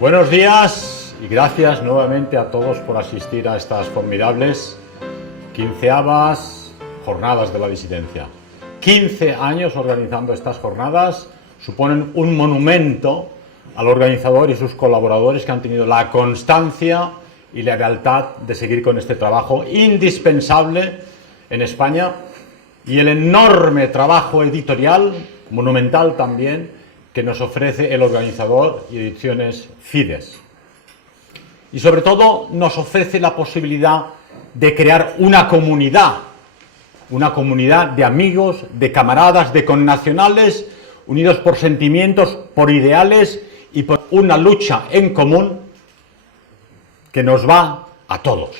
Buenos días y gracias nuevamente a todos por asistir a estas formidables 15ª Jornadas de la Disidencia. 15 años organizando estas jornadas suponen un monumento al organizador y sus colaboradores que han tenido la constancia y la lealtad de seguir con este trabajo indispensable en España y el enorme trabajo editorial, monumental también, que nos ofrece el organizador y Ediciones Fides. Y sobre todo nos ofrece la posibilidad de crear una comunidad de amigos, de camaradas, de connacionales, unidos por sentimientos, por ideales y por una lucha en común que nos va a todos.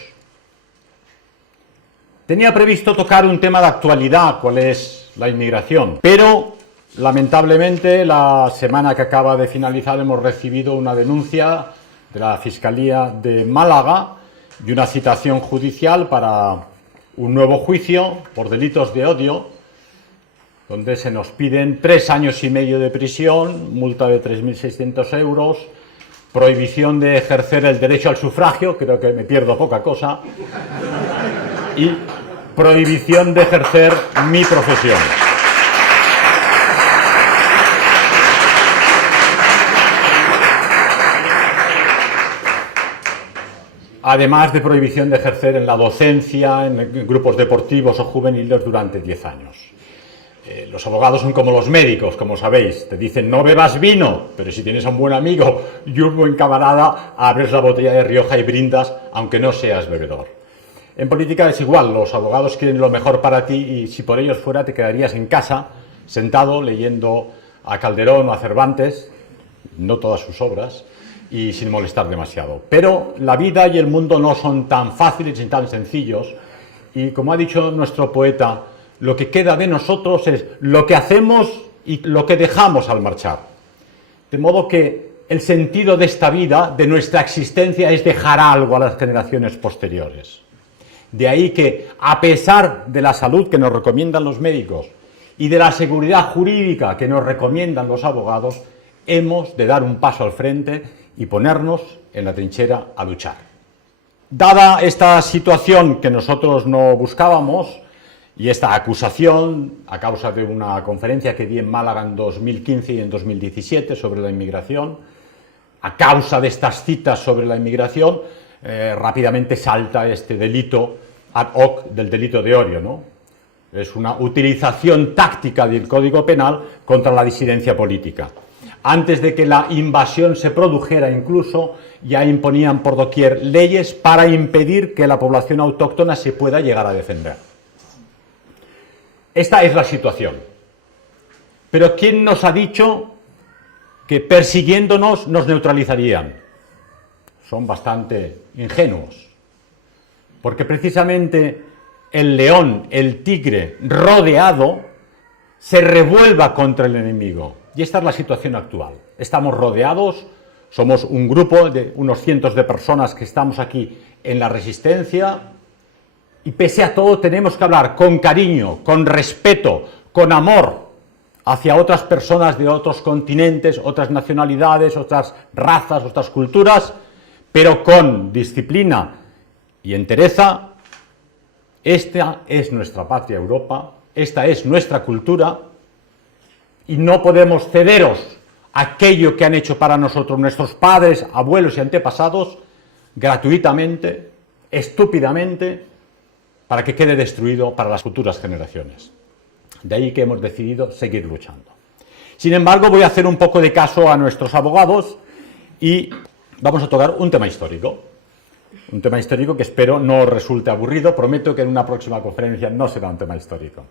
Tenía previsto tocar un tema de actualidad, cuál es la inmigración, pero lamentablemente la semana que acaba de finalizar hemos recibido una denuncia de la Fiscalía de Málaga y una citación judicial para un nuevo juicio por delitos de odio, donde se nos piden 3 años y medio de prisión, multa de 3.600 euros, prohibición de ejercer el derecho al sufragio, creo que me pierdo poca cosa, y prohibición de ejercer mi profesión. Además de prohibición de ejercer en la docencia, en grupos deportivos o juveniles durante 10 años. Los abogados son como los médicos, como sabéis. Te dicen no bebas vino, pero si tienes a un buen amigo y un buen camarada, abres la botella de Rioja y brindas, aunque no seas bebedor. En política es igual, los abogados quieren lo mejor para ti y si por ellos fuera te quedarías en casa, sentado, leyendo a Calderón o a Cervantes, no todas sus obras, y sin molestar demasiado. Pero la vida y el mundo no son tan fáciles ni tan sencillos y, como ha dicho nuestro poeta, lo que queda de nosotros es lo que hacemos y lo que dejamos al marchar. De modo que el sentido de esta vida, de nuestra existencia, es dejar algo a las generaciones posteriores. De ahí que, a pesar de la salud que nos recomiendan los médicos y de la seguridad jurídica que nos recomiendan los abogados, hemos de dar un paso al frente y ponernos en la trinchera a luchar. Dada esta situación que nosotros no buscábamos y esta acusación a causa de una conferencia que di en Málaga en 2015 y en 2017 sobre la inmigración, a causa de estas citas sobre la inmigración, rápidamente salta este delito ad hoc del delito de odio, ¿no? Es una utilización táctica del Código Penal contra la disidencia política. Antes de que la invasión se produjera incluso, ya imponían por doquier leyes para impedir que la población autóctona se pueda llegar a defender. Esta es la situación. Pero ¿quién nos ha dicho que persiguiéndonos nos neutralizarían? Son bastante ingenuos. Porque precisamente el león, el tigre rodeado, se revuelva contra el enemigo. Y esta es la situación actual. Estamos rodeados, somos un grupo de unos cientos de personas que estamos aquí en la resistencia y pese a todo tenemos que hablar con cariño, con respeto, con amor hacia otras personas de otros continentes, otras nacionalidades, otras razas, otras culturas, pero con disciplina y entereza. Esta es nuestra patria Europa, esta es nuestra cultura. Y no podemos cederos aquello que han hecho para nosotros nuestros padres, abuelos y antepasados gratuitamente, estúpidamente, para que quede destruido para las futuras generaciones. De ahí que hemos decidido seguir luchando. Sin embargo, voy a hacer un poco de caso a nuestros abogados y vamos a tocar un tema histórico. Un tema histórico que espero no resulte aburrido. Prometo que en una próxima conferencia no será un tema histórico.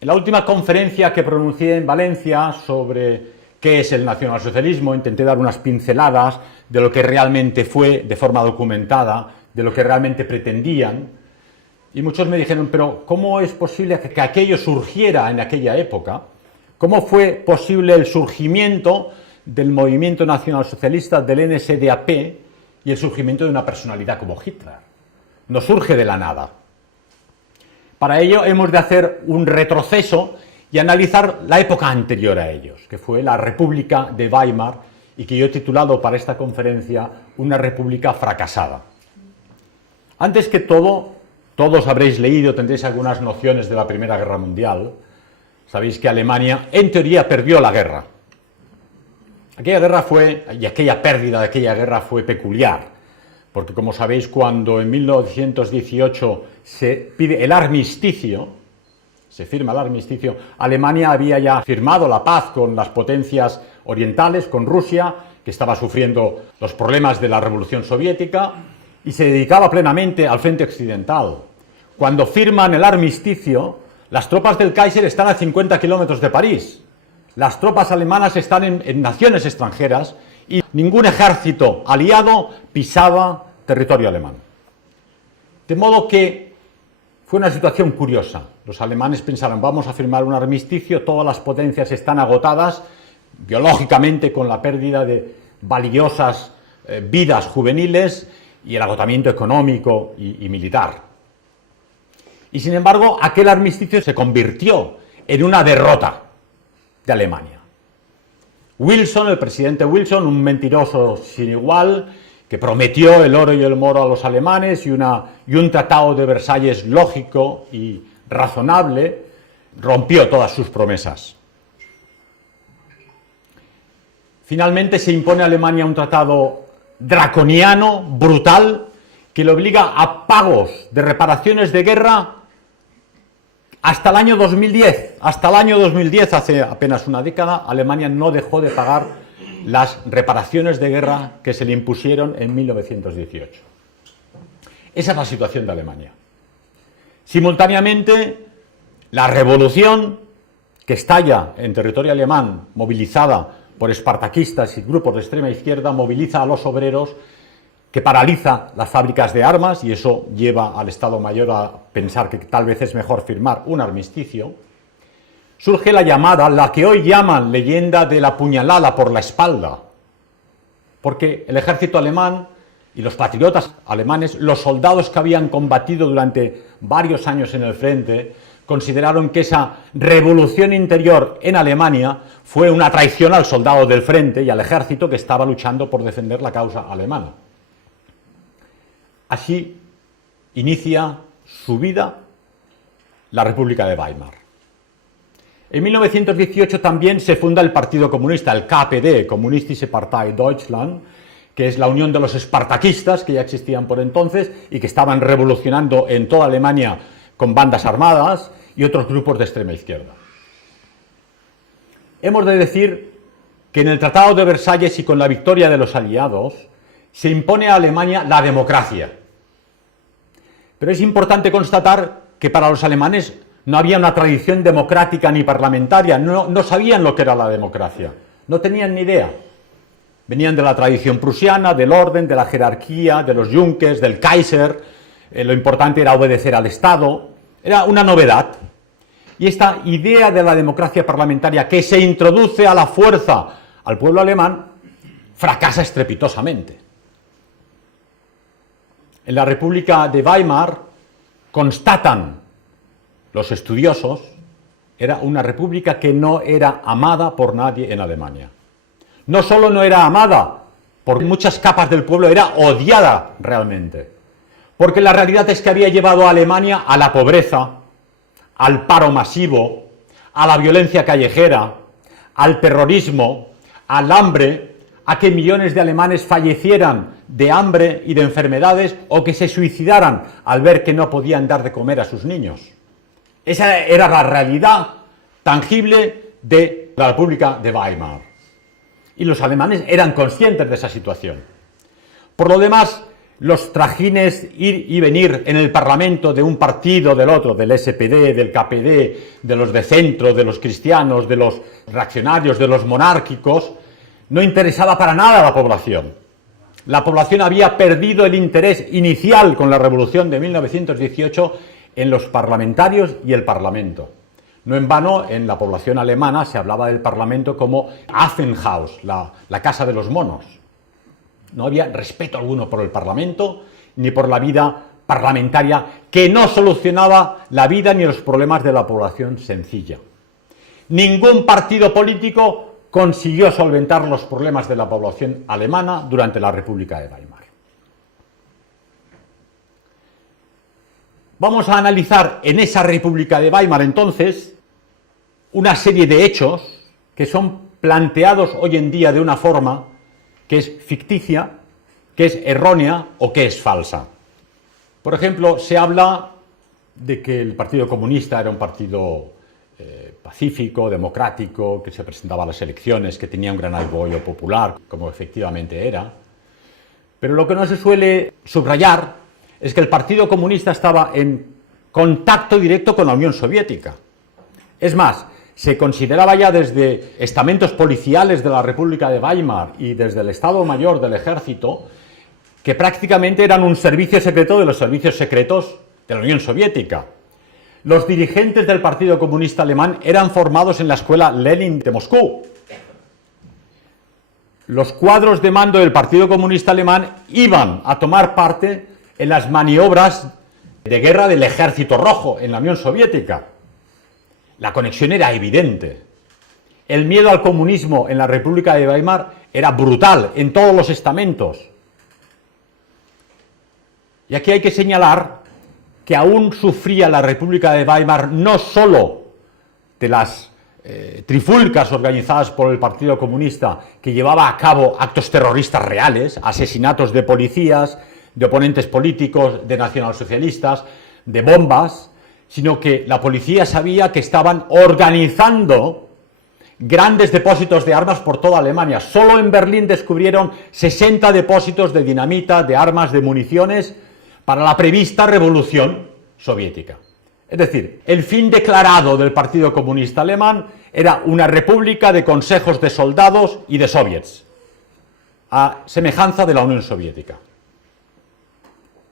En la última conferencia que pronuncié en Valencia sobre qué es el nacionalsocialismo, intenté dar unas pinceladas de lo que realmente fue de forma documentada, de lo que realmente pretendían, y muchos me dijeron, pero ¿cómo es posible que aquello surgiera en aquella época? ¿Cómo fue posible el surgimiento del movimiento nacionalsocialista, del NSDAP, y el surgimiento de una personalidad como Hitler? No surge de la nada. Para ello hemos de hacer un retroceso y analizar la época anterior a ellos, que fue la República de Weimar y que yo he titulado para esta conferencia Una república fracasada. Antes que todo, todos habréis leído, tendréis algunas nociones de la Primera Guerra Mundial. Sabéis que Alemania, en teoría, perdió la guerra. Aquella pérdida de aquella guerra fue peculiar, porque como sabéis, cuando en 1918 se pide el armisticio, se firma el armisticio, Alemania había ya firmado la paz con las potencias orientales, con Rusia, que estaba sufriendo los problemas de la Revolución Soviética, y se dedicaba plenamente al frente occidental. Cuando firman el armisticio, las tropas del Kaiser están a 50 kilómetros de París. Las tropas alemanas están en naciones extranjeras y ningún ejército aliado pisaba territorio alemán. De modo que fue una situación curiosa. Los alemanes pensaron, vamos a firmar un armisticio, todas las potencias están agotadas, biológicamente con la pérdida de valiosas vidas juveniles y el agotamiento económico y militar. Y sin embargo, aquel armisticio se convirtió en una derrota de Alemania. Wilson, el presidente Wilson, un mentiroso sin igual, que prometió el oro y el moro a los alemanes y un tratado de Versalles lógico y razonable, rompió todas sus promesas. Finalmente se impone a Alemania un tratado draconiano, brutal, que le obliga a pagos de reparaciones de guerra hasta el año 2010. Hasta el año 2010, hace apenas una década, Alemania no dejó de pagar las reparaciones de guerra que se le impusieron en 1918. Esa es la situación de Alemania. Simultáneamente, la revolución que estalla en territorio alemán, movilizada por espartaquistas y grupos de extrema izquierda, moviliza a los obreros, que paraliza las fábricas de armas, y eso lleva al Estado Mayor a pensar que tal vez es mejor firmar un armisticio. Surge la llamada, la que hoy llaman leyenda de la puñalada por la espalda, porque el ejército alemán y los patriotas alemanes, los soldados que habían combatido durante varios años en el frente, consideraron que esa revolución interior en Alemania fue una traición al soldado del frente y al ejército que estaba luchando por defender la causa alemana. Así inicia su vida la República de Weimar. En 1918 también se funda el Partido Comunista, el KPD, Kommunistische Partei Deutschland, que es la unión de los espartaquistas que ya existían por entonces y que estaban revolucionando en toda Alemania con bandas armadas y otros grupos de extrema izquierda. Hemos de decir que en el Tratado de Versalles y con la victoria de los aliados se impone a Alemania la democracia. Pero es importante constatar que para los alemanes no había una tradición democrática ni parlamentaria, no sabían lo que era la democracia, no tenían ni idea. Venían de la tradición prusiana, del orden, de la jerarquía, de los Junkers, del Kaiser, lo importante era obedecer al Estado, era una novedad. Y esta idea de la democracia parlamentaria que se introduce a la fuerza al pueblo alemán fracasa estrepitosamente. En la República de Weimar constatan los estudiosos, era una república que no era amada por nadie en Alemania. No solo no era amada por muchas capas del pueblo, era odiada realmente. Porque la realidad es que había llevado a Alemania a la pobreza, al paro masivo, a la violencia callejera, al terrorismo, al hambre, a que millones de alemanes fallecieran de hambre y de enfermedades o que se suicidaran al ver que no podían dar de comer a sus niños. Esa era la realidad tangible de la República de Weimar. Y los alemanes eran conscientes de esa situación. Por lo demás, los trajines ir y venir en el Parlamento de un partido, del otro, del SPD, del KPD, de los de centro, de los cristianos, de los reaccionarios, de los monárquicos, no interesaba para nada a la población. La población había perdido el interés inicial con la revolución de 1918 en los parlamentarios y el Parlamento. No en vano, en la población alemana se hablaba del Parlamento como Affenhaus, la casa de los monos. No había respeto alguno por el Parlamento ni por la vida parlamentaria, que no solucionaba la vida ni los problemas de la población sencilla. Ningún partido político consiguió solventar los problemas de la población alemana durante la República de Weimar. Vamos a analizar en esa República de Weimar, entonces, una serie de hechos que son planteados hoy en día de una forma que es ficticia, que es errónea o que es falsa. Por ejemplo, se habla de que el Partido Comunista era un partido pacífico, democrático, que se presentaba a las elecciones, que tenía un gran apoyo popular, como efectivamente era. Pero lo que no se suele subrayar es que el Partido Comunista estaba en contacto directo con la Unión Soviética. Es más, se consideraba ya desde estamentos policiales de la República de Weimar y desde el Estado Mayor del Ejército que prácticamente eran un servicio secreto de los servicios secretos de la Unión Soviética. Los dirigentes del Partido Comunista Alemán eran formados en la Escuela Lenin de Moscú. Los cuadros de mando del Partido Comunista Alemán iban a tomar parte en las maniobras de guerra del Ejército Rojo en la Unión Soviética. La conexión era evidente. El miedo al comunismo en la República de Weimar era brutal en todos los estamentos. Y aquí hay que señalar que aún sufría la República de Weimar no solo de las trifulcas organizadas por el Partido Comunista, que llevaba a cabo actos terroristas reales, asesinatos de policías, de oponentes políticos, de nacionalsocialistas, de bombas, sino que la policía sabía que estaban organizando grandes depósitos de armas por toda Alemania. Solo en Berlín descubrieron 60 depósitos de dinamita, de armas, de municiones para la prevista revolución soviética. Es decir, el fin declarado del Partido Comunista Alemán era una república de consejos de soldados y de soviets, a semejanza de la Unión Soviética.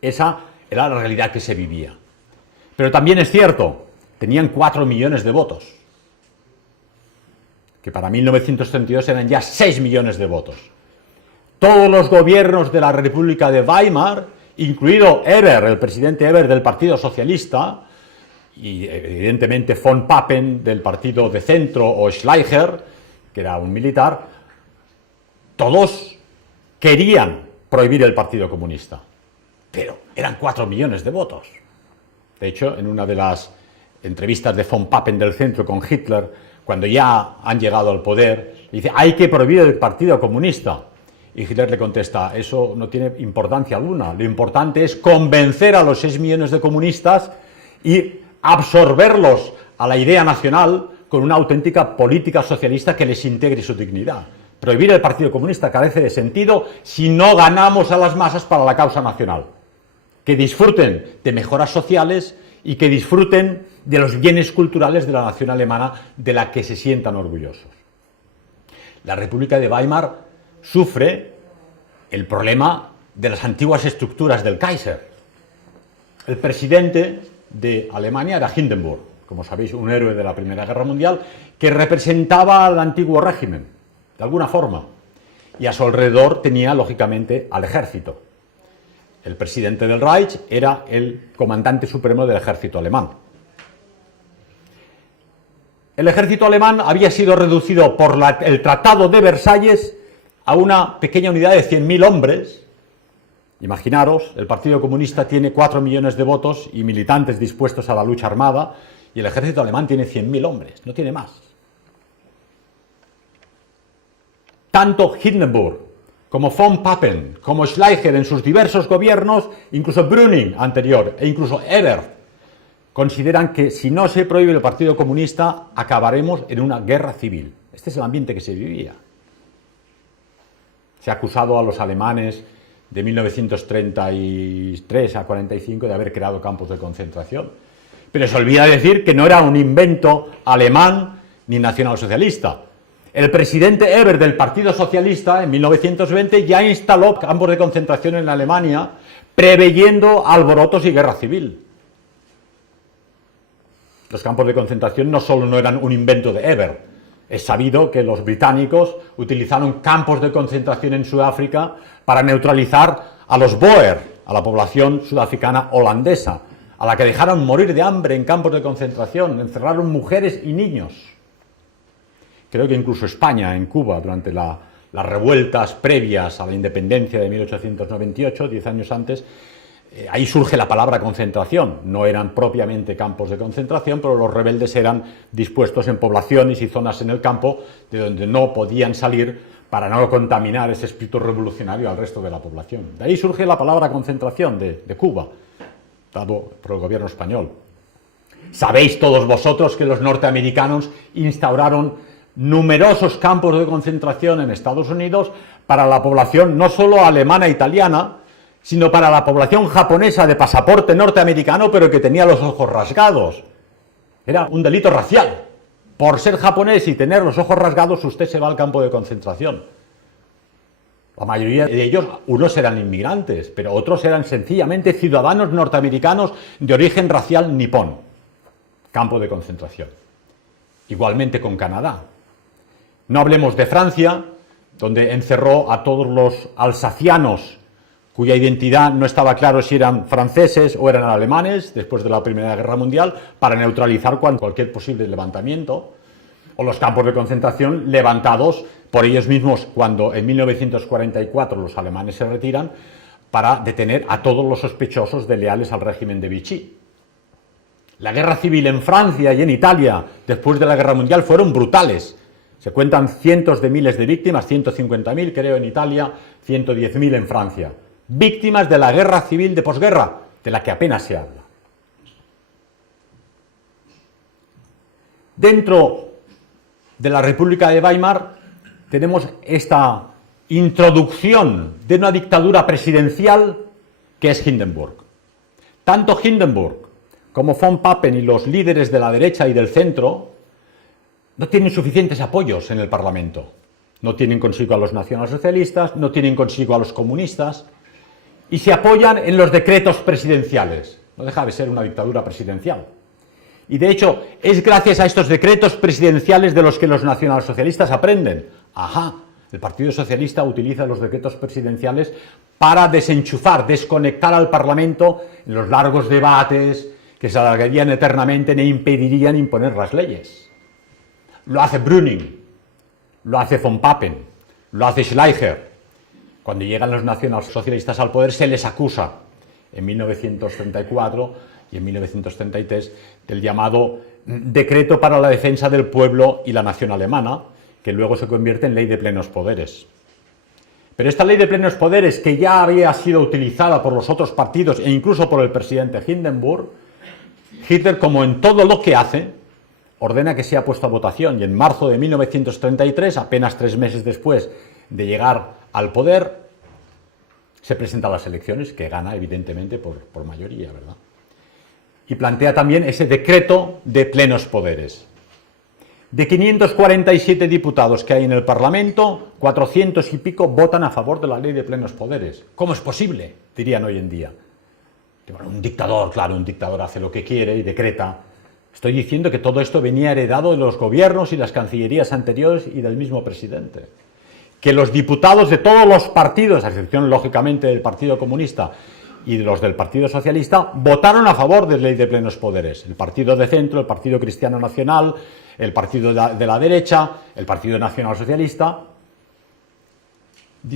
Esa era la realidad que se vivía. Pero también es cierto, tenían 4 millones de votos, que para 1932 eran ya 6 millones de votos. Todos los gobiernos de la República de Weimar, incluido Eber, el presidente Eber del Partido Socialista, y evidentemente von Papen del Partido de Centro, o Schleicher, que era un militar, todos querían prohibir el Partido Comunista. Pero eran 4 millones de votos. De hecho, en una de las entrevistas de von Papen del Centro con Hitler, cuando ya han llegado al poder, dice, hay que prohibir el Partido Comunista. Y Hitler le contesta, eso no tiene importancia alguna, lo importante es convencer a los 6 millones de comunistas y absorberlos a la idea nacional con una auténtica política socialista que les integre su dignidad. Prohibir el Partido Comunista carece de sentido si no ganamos a las masas para la causa nacional. Que disfruten de mejoras sociales y que disfruten de los bienes culturales de la nación alemana de la que se sientan orgullosos. La República de Weimar sufre el problema de las antiguas estructuras del Kaiser. El presidente de Alemania era Hindenburg, como sabéis, un héroe de la Primera Guerra Mundial, que representaba al antiguo régimen, de alguna forma, y a su alrededor tenía, lógicamente, al ejército. El presidente del Reich era el comandante supremo del ejército alemán. El ejército alemán había sido reducido por el Tratado de Versalles a una pequeña unidad de 100.000 hombres. Imaginaros, el Partido Comunista tiene 4 millones de votos y militantes dispuestos a la lucha armada, y el ejército alemán tiene 100.000 hombres, no tiene más. Tanto Hindenburg como von Papen, como Schleicher en sus diversos gobiernos, incluso Brüning anterior e incluso Ebert, consideran que si no se prohíbe el Partido Comunista acabaremos en una guerra civil. Este es el ambiente que se vivía. Se ha acusado a los alemanes de 1933 a 45 de haber creado campos de concentración. Pero se olvida decir que no era un invento alemán ni nacionalsocialista. El presidente Ebert del Partido Socialista en 1920 ya instaló campos de concentración en Alemania, preveyendo alborotos y guerra civil. Los campos de concentración no solo no eran un invento de Ebert. Es sabido que los británicos utilizaron campos de concentración en Sudáfrica para neutralizar a los Boer, a la población sudafricana holandesa, a la que dejaron morir de hambre en campos de concentración, encerraron mujeres y niños. creo que incluso España, en Cuba, durante las revueltas previas a la independencia de 1898, 10 años antes, ahí surge la palabra concentración. No eran propiamente campos de concentración, pero los rebeldes eran dispuestos en poblaciones y zonas en el campo de donde no podían salir para no contaminar ese espíritu revolucionario al resto de la población. De ahí surge la palabra concentración de Cuba, dado por el gobierno español. Sabéis todos vosotros que los norteamericanos instauraron numerosos campos de concentración en Estados Unidos para la población no solo alemana e italiana, sino para la población japonesa de pasaporte norteamericano, pero que tenía los ojos rasgados. Era un delito racial. Por ser japonés y tener los ojos rasgados, usted se va al campo de concentración. La mayoría de ellos, unos eran inmigrantes, pero otros eran sencillamente ciudadanos norteamericanos de origen racial nipón. Campo de concentración. Igualmente con Canadá. No hablemos de Francia, donde encerró a todos los alsacianos cuya identidad no estaba claro si eran franceses o eran alemanes después de la Primera Guerra Mundial, para neutralizar cualquier posible levantamiento, o los campos de concentración levantados por ellos mismos cuando en 1944 los alemanes se retiran para detener a todos los sospechosos de leales al régimen de Vichy. La guerra civil en Francia y en Italia después de la Guerra Mundial fueron brutales. Se cuentan cientos de miles de víctimas, 150.000 creo en Italia, 110.000 en Francia. Víctimas de la guerra civil de posguerra, de la que apenas se habla. Dentro de la República de Weimar tenemos esta introducción de una dictadura presidencial que es Hindenburg. Tanto Hindenburg como von Papen y los líderes de la derecha y del centro no tienen suficientes apoyos en el Parlamento. No tienen consigo a los nacionalsocialistas, no tienen consigo a los comunistas, y se apoyan en los decretos presidenciales. No deja de ser una dictadura presidencial. Y de hecho, es gracias a estos decretos presidenciales de los que los nacionalsocialistas aprenden. Ajá, el Partido Socialista utiliza los decretos presidenciales para desenchufar, desconectar al Parlamento en los largos debates que se alargarían eternamente e impedirían imponer las leyes. Lo hace Brüning, lo hace von Papen, lo hace Schleicher. Cuando llegan los nacionalsocialistas al poder se les acusa en 1934 y en 1933 del llamado Decreto para la Defensa del Pueblo y la Nación Alemana, que luego se convierte en Ley de Plenos Poderes. Pero esta Ley de Plenos Poderes, que ya había sido utilizada por los otros partidos e incluso por el presidente Hindenburg, Hitler, como en todo lo que hace, ordena que sea puesta a votación, y en marzo de 1933, apenas 3 meses después de llegar al poder, se presenta a las elecciones, que gana evidentemente por mayoría, ¿verdad? Y plantea también ese decreto de plenos poderes. De 547 diputados que hay en el Parlamento, 400 y pico votan a favor de la ley de plenos poderes. ¿Cómo es posible?, dirían hoy en día. Bueno, un dictador, claro, un dictador hace lo que quiere y decreta. Estoy diciendo que todo esto venía heredado de los gobiernos y las cancillerías anteriores y del mismo presidente. Que los diputados de todos los partidos, a excepción lógicamente del Partido Comunista y de los del Partido Socialista, votaron a favor de la ley de plenos poderes. El Partido de Centro, el Partido Cristiano Nacional, el Partido de la Derecha, el Partido Nacional Socialista.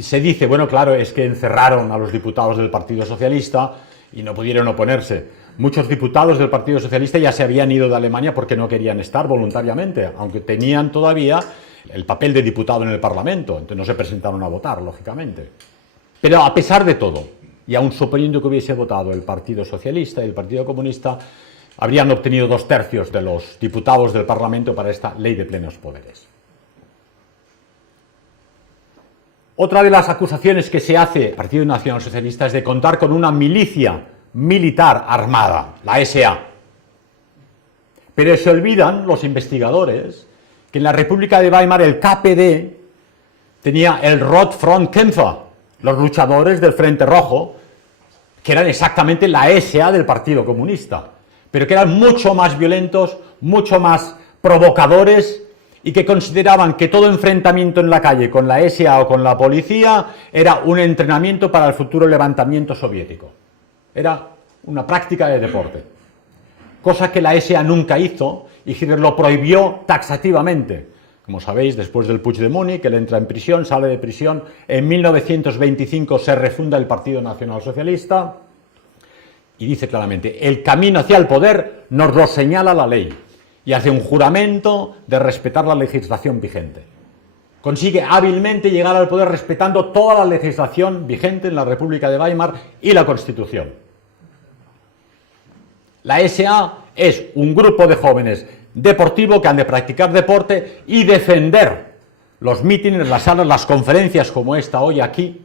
Se dice, bueno, claro, es que encerraron a los diputados del Partido Socialista y no pudieron oponerse. Muchos diputados del Partido Socialista ya se habían ido de Alemania porque no querían estar voluntariamente, aunque tenían todavía el papel de diputado en el Parlamento, entonces no se presentaron a votar, lógicamente. Pero a pesar de todo, y aun suponiendo que hubiese votado el Partido Socialista y el Partido Comunista, habrían obtenido 2/3 de los diputados del Parlamento para esta ley de plenos poderes. Otra de las acusaciones que se hace al Partido Nacional Socialista es de contar con una milicia militar armada, la SA. Pero se olvidan los investigadores que en la República de Weimar el KPD tenía el Rotfrontkämpfer, los luchadores del Frente Rojo, que eran exactamente la SA del Partido Comunista, pero que eran mucho más violentos, mucho más provocadores, y que consideraban que todo enfrentamiento en la calle con la SA o con la policía era un entrenamiento para el futuro levantamiento soviético. Era una práctica de deporte, cosa que la SA nunca hizo, y Hitler lo prohibió taxativamente. Como sabéis, después del Putsch de Múnich, él entra en prisión, sale de prisión. En 1925 se refunda el Partido Nacional Socialista y dice claramente: el camino hacia el poder nos lo señala la ley, y hace un juramento de respetar la legislación vigente. Consigue hábilmente llegar al poder respetando toda la legislación vigente en la República de Weimar y la Constitución. La SA es un grupo de jóvenes deportivo que han de practicar deporte y defender los mítines, las salas, las conferencias como esta hoy aquí,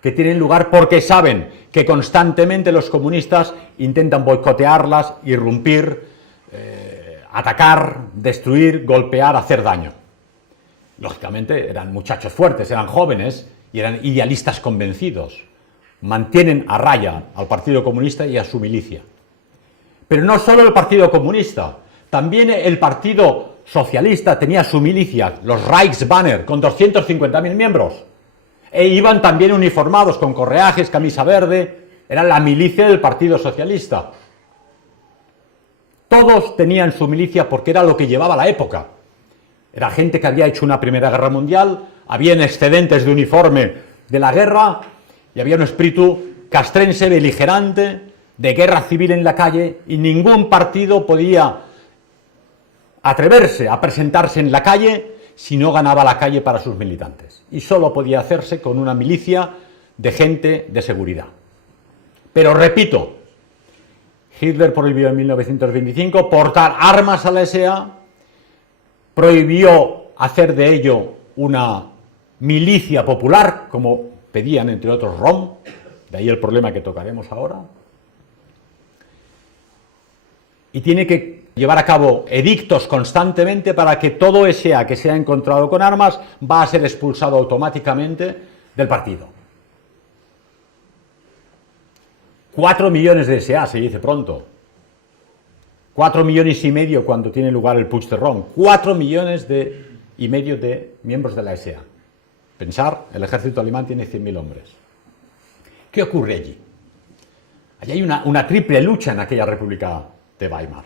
que tienen lugar porque saben que constantemente los comunistas intentan boicotearlas, irrumpir, atacar, destruir, golpear, hacer daño. Lógicamente eran muchachos fuertes, eran jóvenes y eran idealistas convencidos. Mantienen a raya al Partido Comunista y a su milicia. Pero no solo el Partido Comunista, también el Partido Socialista tenía su milicia, los Reichsbanner, con 250.000 miembros. E iban también uniformados con correajes, camisa verde. Era la milicia del Partido Socialista. Todos tenían su milicia porque era lo que llevaba la época. Era gente que había hecho una Primera Guerra Mundial, habían excedentes de uniforme de la guerra y había un espíritu castrense beligerante, de guerra civil en la calle, y ningún partido podía atreverse a presentarse en la calle si no ganaba la calle para sus militantes. Y solo podía hacerse con una milicia de gente de seguridad. Pero repito, Hitler prohibió en 1925 portar armas a la SA, prohibió hacer de ello una milicia popular, como pedían entre otros Rom, de ahí el problema que tocaremos ahora, y tiene que llevar a cabo edictos constantemente para que todo SA que se ha encontrado con armas va a ser expulsado automáticamente del partido. 4 millones de SA, se dice pronto. 4 millones y medio cuando tiene lugar el Putsch de Rom. 4 millones y medio de miembros de la SA. Pensar, el ejército alemán tiene 100.000 hombres. ¿Qué ocurre allí? Allí hay una triple lucha en aquella República de Weimar.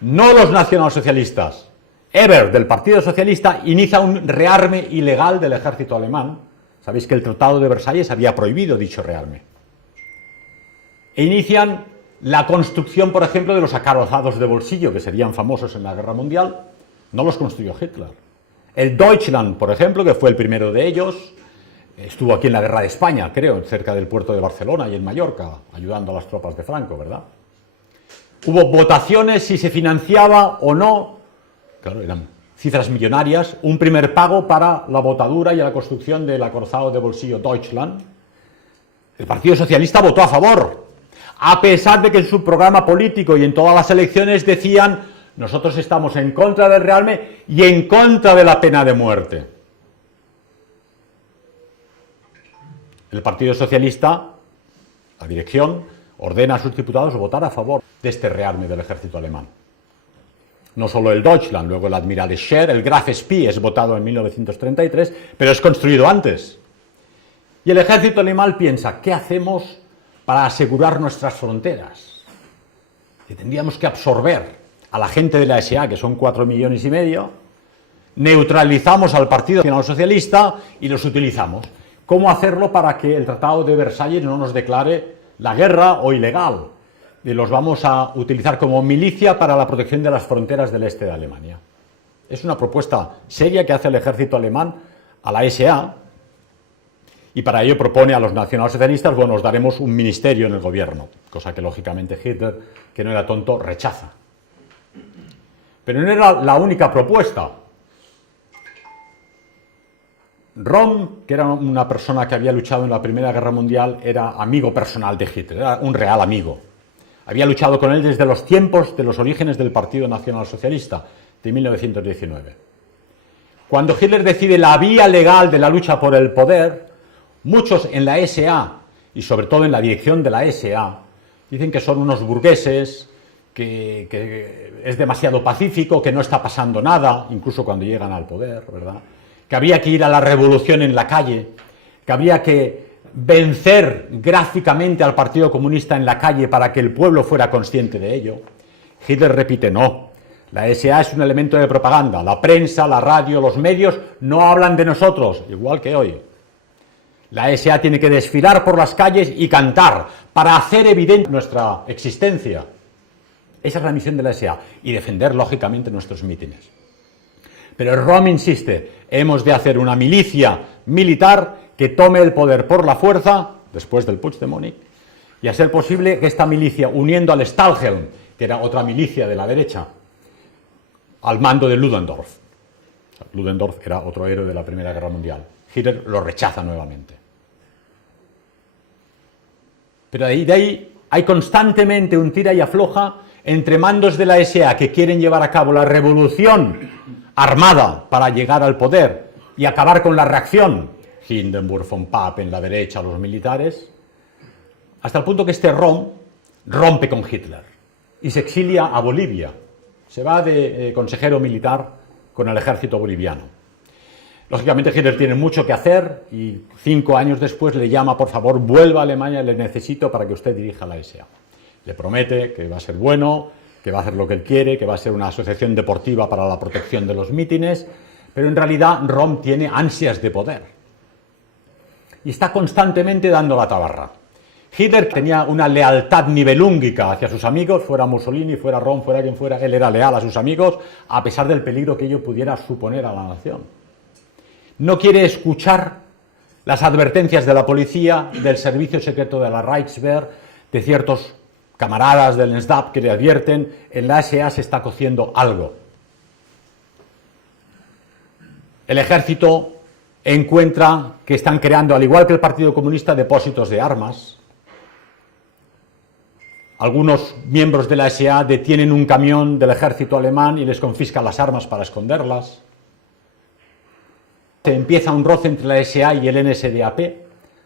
No los nacionalsocialistas. Ebert, del Partido Socialista, inicia un rearme ilegal del ejército alemán. Sabéis que el Tratado de Versalles había prohibido dicho rearme. E inician la construcción, por ejemplo, de los acorazados de bolsillo, que serían famosos en la Guerra Mundial. No los construyó Hitler. El Deutschland, por ejemplo, que fue el primero de ellos, estuvo aquí en la Guerra de España, creo, cerca del puerto de Barcelona y en Mallorca, ayudando a las tropas de Franco, ¿verdad? Hubo votaciones si se financiaba o no, claro, eran cifras millonarias, un primer pago para la botadura y la construcción del acorazado de bolsillo Deutschland. El Partido Socialista votó a favor, a pesar de que en su programa político y en todas las elecciones decían: nosotros estamos en contra del rearme y en contra de la pena de muerte. El Partido Socialista, la dirección, ordena a sus diputados votar a favor de este rearme del ejército alemán. No solo el Deutschland, luego el Admiral Scheer, el Graf Spee es votado en 1933, pero es construido antes. Y el ejército alemán piensa: ¿qué hacemos para asegurar nuestras fronteras? Que tendríamos que absorber a la gente de la SA, que son 4 millones y medio, neutralizamos al Partido Nacional Socialista y los utilizamos. ¿Cómo hacerlo para que el Tratado de Versalles no nos declare la guerra o ilegal? Y los vamos a utilizar como milicia para la protección de las fronteras del este de Alemania. Es una propuesta seria que hace el ejército alemán a la SA, y para ello propone a los nacionalsocialistas: bueno, os daremos un ministerio en el gobierno, cosa que lógicamente Hitler, que no era tonto, rechaza. Pero no era la única propuesta. Rom, que era una persona que había luchado en la Primera Guerra Mundial, era amigo personal de Hitler, era un real amigo. Había luchado con él desde los tiempos de los orígenes del Partido Nacional Socialista, de 1919. Cuando Hitler decide la vía legal de la lucha por el poder, muchos en la SA, y sobre todo en la dirección de la SA, dicen que son unos burgueses, que es demasiado pacífico, que no está pasando nada, incluso cuando llegan al poder, ¿verdad? Que había que ir a la revolución en la calle, que había que vencer gráficamente al Partido Comunista en la calle para que el pueblo fuera consciente de ello. Hitler repite: no, La SA es un elemento de propaganda. La prensa, la radio, los medios no hablan de nosotros, igual que hoy. La SA tiene que desfilar por las calles y cantar para hacer evidente nuestra existencia. Esa es la misión de la SA y defender, lógicamente, nuestros mítines. Pero ROM insiste, hemos de hacer una milicia militar que tome el poder por la fuerza, después del Puig de Múnich, y a ser posible que esta milicia, uniendo al Stahlhelm, que era otra milicia de la derecha, al mando de Ludendorff. Ludendorff era otro héroe de la Primera Guerra Mundial. Hitler lo rechaza nuevamente. Pero de ahí hay constantemente un tira y afloja entre mandos de la SA que quieren llevar a cabo la revolución armada para llegar al poder y acabar con la reacción, Hindenburg, von Papen, la derecha, los militares, hasta el punto que este ROM rompe con Hitler y se exilia a Bolivia. Se va de consejero militar con el ejército boliviano. Lógicamente Hitler tiene mucho que hacer y 5 años después le llama, por favor, vuelva a Alemania, le necesito para que usted dirija la SA. Le promete que va a ser bueno, que va a hacer lo que él quiere, que va a ser una asociación deportiva para la protección de los mítines, pero en realidad ROM tiene ansias de poder. Y está constantemente dando la tabarra. Hitler tenía una lealtad nivelúngica hacia sus amigos, fuera Mussolini, fuera ROM, fuera quien fuera, él era leal a sus amigos, a pesar del peligro que ello pudiera suponer a la nación. No quiere escuchar las advertencias de la policía, del servicio secreto de la Reichswehr, de ciertos camaradas del NSDAP que le advierten, en la SA se está cociendo algo. El ejército encuentra que están creando, al igual que el Partido Comunista, depósitos de armas. Algunos miembros de la SA detienen un camión del ejército alemán y les confiscan las armas para esconderlas. Se empieza un roce entre la SA y el NSDAP,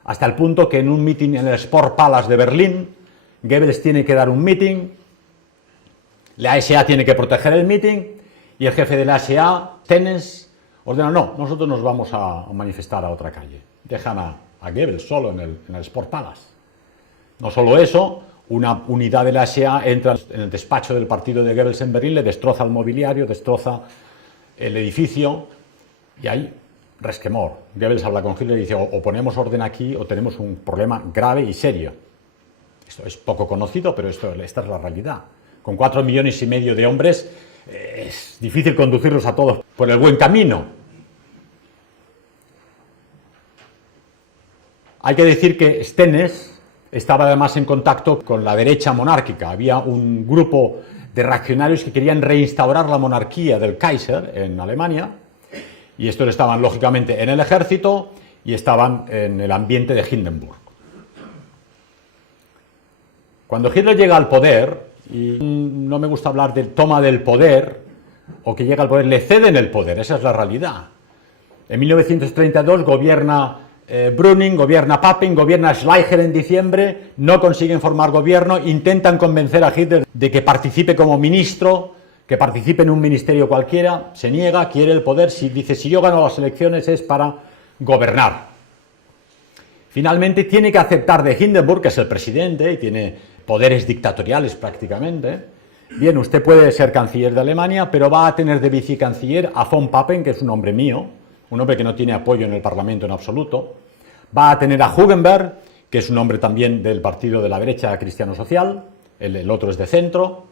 hasta el punto que en un mitin en el Sport Palace de Berlín, Goebbels tiene que dar un mitin, la SA tiene que proteger el mitin, y el jefe de la SA, Tennes, ordena, no, nosotros nos vamos a manifestar a otra calle. Dejan a Goebbels solo en el Sport Palace. No solo eso, una unidad de la SA entra en el despacho del partido de Goebbels en Berlín, le destroza el mobiliario, destroza el edificio, y hay resquemor. Goebbels habla con Hitler y dice, o ponemos orden aquí o tenemos un problema grave y serio. Esto es poco conocido, pero esta es la realidad. Con 4,5 millones de hombres es difícil conducirlos a todos por el buen camino. Hay que decir que Stennes estaba además en contacto con la derecha monárquica. Había un grupo de reaccionarios que querían reinstaurar la monarquía del Kaiser en Alemania, y estos estaban lógicamente en el ejército y estaban en el ambiente de Hindenburg. Cuando Hitler llega al poder, y no me gusta hablar de toma del poder, o que llega al poder, le ceden el poder, esa es la realidad. En 1932 gobierna Brüning, gobierna Papen, gobierna Schleicher en diciembre, no consiguen formar gobierno, intentan convencer a Hitler de que participe como ministro, que participe en un ministerio cualquiera, se niega, quiere el poder, dice, si yo gano las elecciones es para gobernar. Finalmente tiene que aceptar de Hindenburg, que es el presidente y tiene poderes dictatoriales prácticamente. Bien, usted puede ser canciller de Alemania, pero va a tener de vicecanciller a von Papen, que es un hombre mío, un hombre que no tiene apoyo en el Parlamento en absoluto. Va a tener a Hugenberg, que es un hombre también del partido de la derecha cristiano-social, el otro es de centro,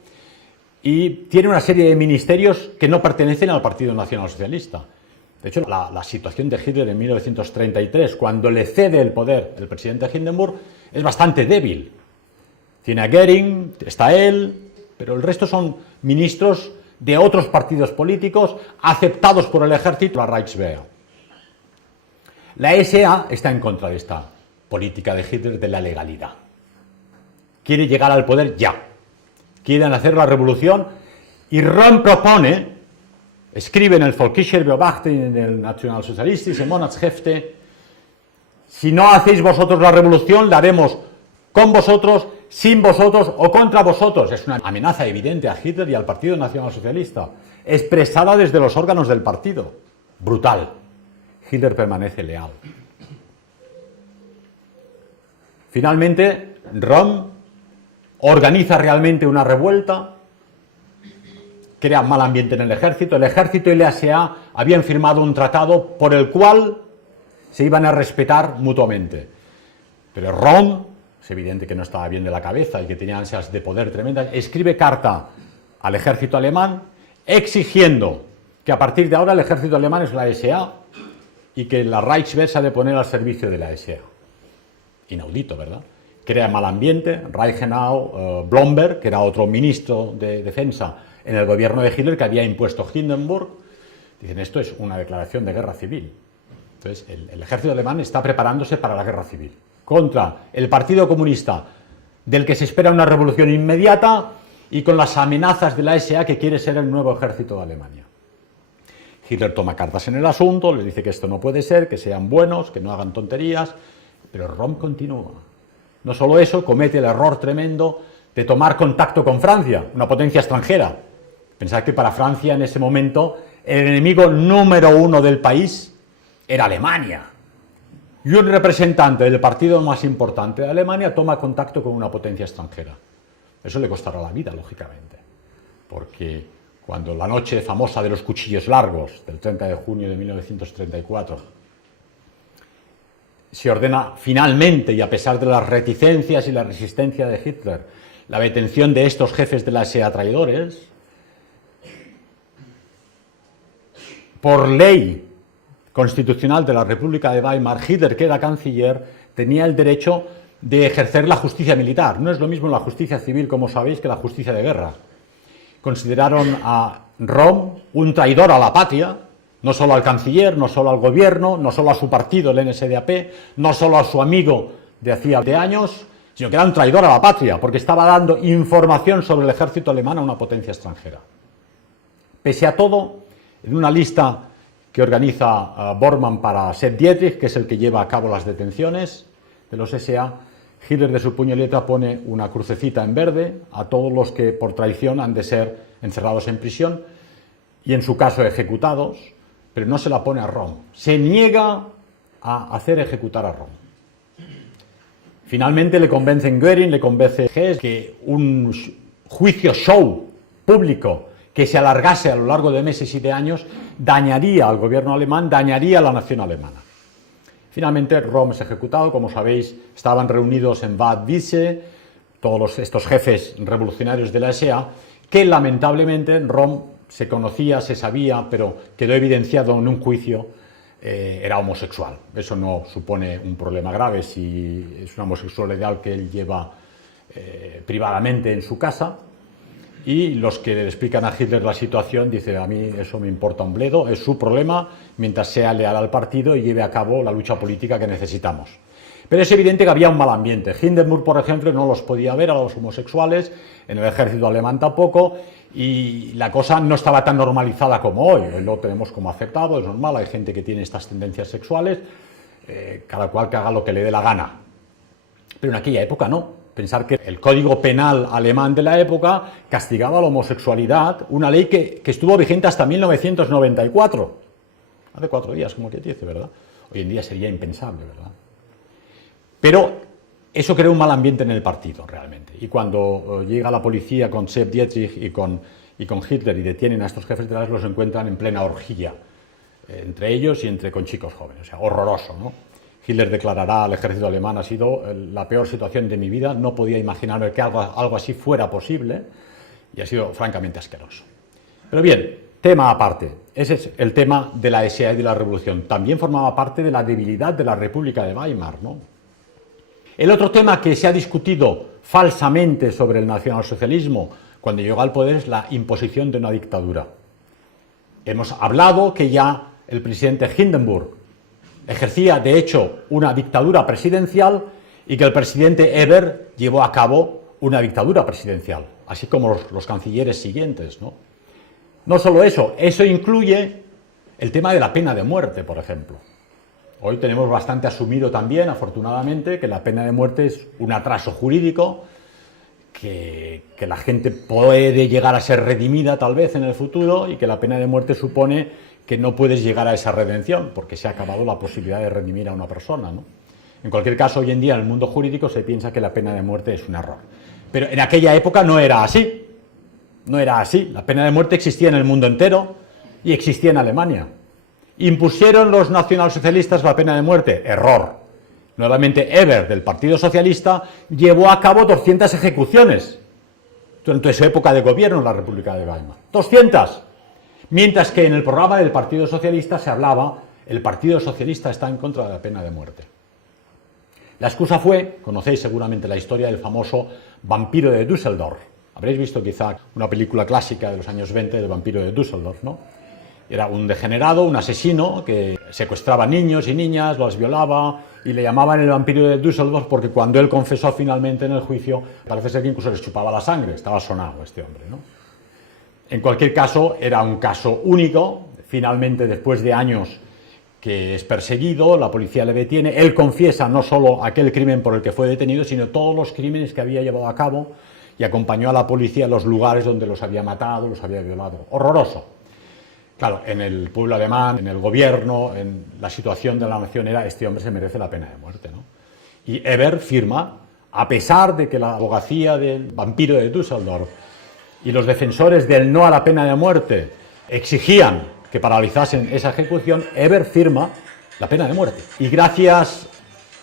y tiene una serie de ministerios que no pertenecen al Partido Nacional Socialista. De hecho, la situación de Hitler en 1933, cuando le cede el poder el presidente Hindenburg, es bastante débil. Tiene a Goering, está él, pero el resto son ministros de otros partidos políticos aceptados por el ejército, la Reichswehr. La SA está en contra de esta política de Hitler de la legalidad. Quiere llegar al poder ya. Quieren hacer la revolución y Röhm propone, escribe en el Volkischer Beobachter, en el Nationalsozialistische Monatshefte, si no hacéis vosotros la revolución, la haremos con vosotros, sin vosotros o contra vosotros. Es una amenaza evidente a Hitler y al Partido Nacionalsocialista, expresada desde los órganos del partido. Brutal. Hitler permanece leal. Finalmente, Röhm organiza realmente una revuelta crea mal ambiente en el ejército y la SA habían firmado un tratado por el cual se iban a respetar mutuamente. Pero Röhm, es evidente que no estaba bien de la cabeza y que tenía ansias de poder tremendas, escribe carta al ejército alemán exigiendo que a partir de ahora el ejército alemán es la SA y que la Reichswehr se ha de poner al servicio de la SA. Inaudito, ¿verdad? Crea mal ambiente. Reichenau, Blomberg, que era otro ministro de defensa en el gobierno de Hitler, que había impuesto Hindenburg, dicen, esto es una declaración de guerra civil. Entonces, el ejército alemán está preparándose para la guerra civil contra el Partido Comunista, del que se espera una revolución inmediata, y con las amenazas de la SA, que quiere ser el nuevo ejército de Alemania. Hitler toma cartas en el asunto, le dice que esto no puede ser, que sean buenos, que no hagan tonterías, pero Röhm continúa. No solo eso, comete el error tremendo de tomar contacto con Francia, una potencia extranjera. Pensad que para Francia en ese momento el enemigo número uno del país era Alemania. Y un representante del partido más importante de Alemania toma contacto con una potencia extranjera. Eso le costará la vida, lógicamente, porque cuando la noche famosa de los cuchillos largos, del 30 de junio de 1934, se ordena finalmente, y a pesar de las reticencias y la resistencia de Hitler, la detención de estos jefes de la SA traidores, por ley constitucional de la República de Weimar, Hitler, que era canciller, tenía el derecho de ejercer la justicia militar. No es lo mismo la justicia civil, como sabéis, que la justicia de guerra. Consideraron a Röhm un traidor a la patria, no solo al canciller, no solo al gobierno, no solo a su partido, el NSDAP, no solo a su amigo de hacía de años, sino que era un traidor a la patria, porque estaba dando información sobre el ejército alemán a una potencia extranjera. Pese a todo, en una lista que organiza Bormann para Sepp Dietrich, que es el que lleva a cabo las detenciones de los SA, Hitler de su puño y letra pone una crucecita en verde a todos los que por traición han de ser encerrados en prisión y en su caso ejecutados, pero no se la pone a Röhm. Se niega a hacer ejecutar a Röhm. Finalmente le convencen Göring, le convence Hess que un juicio show público que se alargase a lo largo de meses y de años dañaría al gobierno alemán, dañaría a la nación alemana. Finalmente Röhm es ejecutado. Como sabéis, estaban reunidos en Bad Wiese todos estos jefes revolucionarios de la SA, que lamentablemente Röhm se conocía, se sabía, pero quedó evidenciado en un juicio, era homosexual. Eso no supone un problema grave si es una homosexualidad que él lleva privadamente en su casa. Y los que le explican a Hitler la situación dicen, a mí eso me importa un bledo, es su problema, mientras sea leal al partido y lleve a cabo la lucha política que necesitamos. Pero es evidente que había un mal ambiente. Hindenburg, por ejemplo, no los podía ver a los homosexuales, en el ejército alemán tampoco, y la cosa no estaba tan normalizada como hoy. Hoy lo tenemos como aceptado, es normal, hay gente que tiene estas tendencias sexuales, cada cual que haga lo que le dé la gana. Pero en aquella época no. Pensar que el Código Penal alemán de la época castigaba la homosexualidad, una ley que estuvo vigente hasta 1994. Hace 4 días, como que dice, ¿verdad? Hoy en día sería impensable, ¿verdad? Pero eso creó un mal ambiente en el partido, realmente. Y cuando llega la policía con Sepp Dietrich y con Hitler y detienen a estos jefes de las, los encuentran en plena orgía, entre ellos y con chicos jóvenes. O sea, horroroso, ¿no? Hitler declarará al ejército alemán, ha sido la peor situación de mi vida, no podía imaginarme que algo así fuera posible, y ha sido francamente asqueroso. Pero bien, tema aparte, ese es el tema de la SA y de la revolución. También formaba parte de la debilidad de la República de Weimar, ¿no? El otro tema que se ha discutido falsamente sobre el nacionalsocialismo cuando llegó al poder es la imposición de una dictadura. Hemos hablado que ya el presidente Hindenburg ejercía, de hecho, una dictadura presidencial y que el presidente Ebert llevó a cabo una dictadura presidencial, así como los cancilleres siguientes, ¿no? No solo eso, eso incluye el tema de la pena de muerte, por ejemplo. Hoy tenemos bastante asumido también, afortunadamente, que la pena de muerte es un atraso jurídico, que la gente puede llegar a ser redimida tal vez en el futuro y que la pena de muerte supone que no puedes llegar a esa redención porque se ha acabado la posibilidad de redimir a una persona, ¿no? En cualquier caso, hoy en día en el mundo jurídico se piensa que la pena de muerte es un error. Pero en aquella época no era así. No era así. La pena de muerte existía en el mundo entero y existía en Alemania. ¿Impusieron los nacionalsocialistas la pena de muerte? Error. Nuevamente Ebert, del Partido Socialista, llevó a cabo 200 ejecuciones durante su época de gobierno en la República de Weimar. 200. Mientras que en el programa del Partido Socialista se hablaba, el Partido Socialista está en contra de la pena de muerte. La excusa fue, conocéis seguramente la historia del famoso vampiro de Düsseldorf. Habréis visto quizá una película clásica de los años 20 del vampiro de Düsseldorf, ¿no? Era un degenerado, un asesino que secuestraba niños y niñas, los violaba y le llamaban el vampiro de Düsseldorf porque cuando él confesó finalmente en el juicio, parece ser que incluso les chupaba la sangre, estaba sonado este hombre, ¿no? En cualquier caso, era un caso único. Finalmente, después de años que es perseguido, la policía le detiene, él confiesa no solo aquel crimen por el que fue detenido, sino todos los crímenes que había llevado a cabo y acompañó a la policía a los lugares donde los había matado, los había violado. Horroroso. Claro, en el pueblo alemán, en el gobierno, en la situación de la nación era, este hombre se merece la pena de muerte, ¿no? Y Ebert firma, a pesar de que la abogacía del vampiro de Düsseldorf y los defensores del no a la pena de muerte exigían que paralizasen esa ejecución, Ebert firma la pena de muerte. Y gracias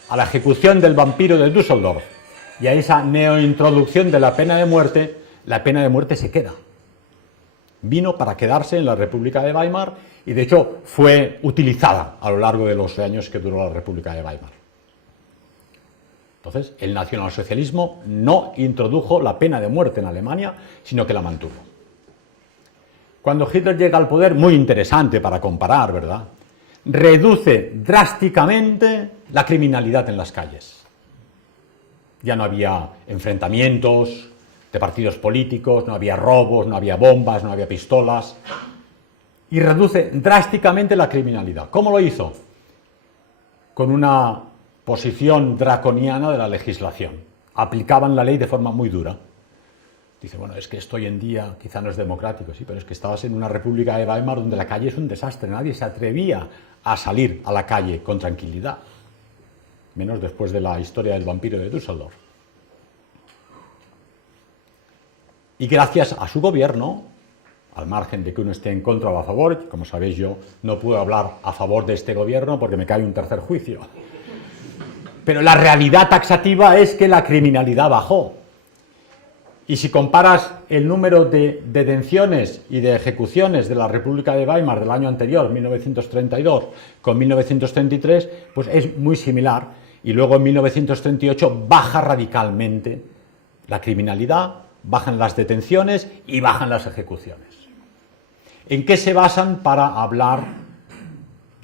a la ejecución del vampiro de Düsseldorf y a esa neointroducción de la pena de muerte se queda. Vino para quedarse en la República de Weimar y de hecho fue utilizada a lo largo de los años que duró la República de Weimar. Entonces, el nacionalsocialismo no introdujo la pena de muerte en Alemania, sino que la mantuvo. Cuando Hitler llega al poder, muy interesante para comparar, ¿verdad? Reduce drásticamente la criminalidad en las calles. Ya no había enfrentamientos de partidos políticos, no había robos, no había bombas, no había pistolas. Y reduce drásticamente la criminalidad. ¿Cómo lo hizo? Con una posición draconiana de la legislación. Aplicaban la ley de forma muy dura. Dice, bueno, es que esto hoy en día quizá no es democrático, sí, pero es que estabas en una República de Weimar donde la calle es un desastre, nadie se atrevía a salir a la calle con tranquilidad, menos después de la historia del vampiro de Düsseldorf. Y gracias a su gobierno, al margen de que uno esté en contra o a favor, como sabéis yo no puedo hablar a favor de este gobierno porque me cae un tercer juicio, pero la realidad taxativa es que la criminalidad bajó. Y si comparas el número de detenciones y de ejecuciones de la República de Weimar del año anterior, 1932, con 1933, pues es muy similar. Y luego en 1938 baja radicalmente la criminalidad, bajan las detenciones y bajan las ejecuciones. ¿En qué se basan para hablar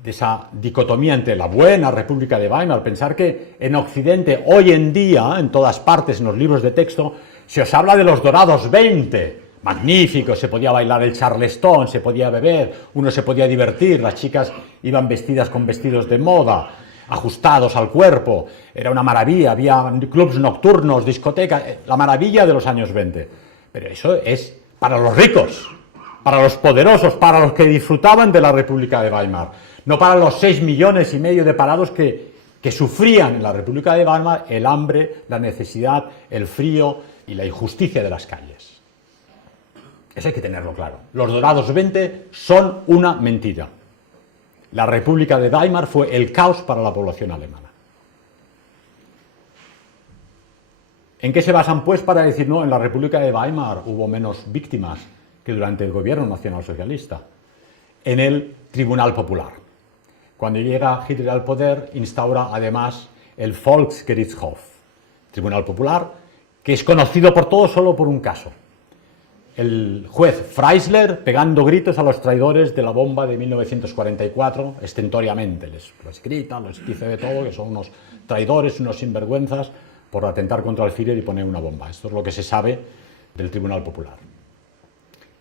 de esa dicotomía entre la buena República de Weimar? Pensar que en Occidente, hoy en día, en todas partes, en los libros de texto, se os habla de los dorados 20, magnífico, se podía bailar el charleston, se podía beber, uno se podía divertir, las chicas iban vestidas con vestidos de moda, ajustados al cuerpo, era una maravilla, había clubs nocturnos, discotecas, la maravilla de los años 20. Pero eso es para los ricos, para los poderosos, para los que disfrutaban de la República de Weimar, no para los 6,5 millones de parados que sufrían en la República de Weimar el hambre, la necesidad, el frío y la injusticia de las calles. Eso hay que tenerlo claro. Los dorados 20 son una mentira. La República de Weimar fue el caos para la población alemana. ¿En qué se basan, pues, para decir, no, en la República de Weimar hubo menos víctimas que durante el gobierno nacionalsocialista? En el Tribunal Popular. Cuando llega Hitler al poder, instaura además el Volksgerichtshof, Tribunal Popular, que es conocido por todos solo por un caso. El juez Freisler pegando gritos a los traidores de la bomba de 1944, estentóreamente. Les grita, les dice de todo, que son unos traidores, unos sinvergüenzas, por atentar contra el Führer y poner una bomba. Esto es lo que se sabe del Tribunal Popular.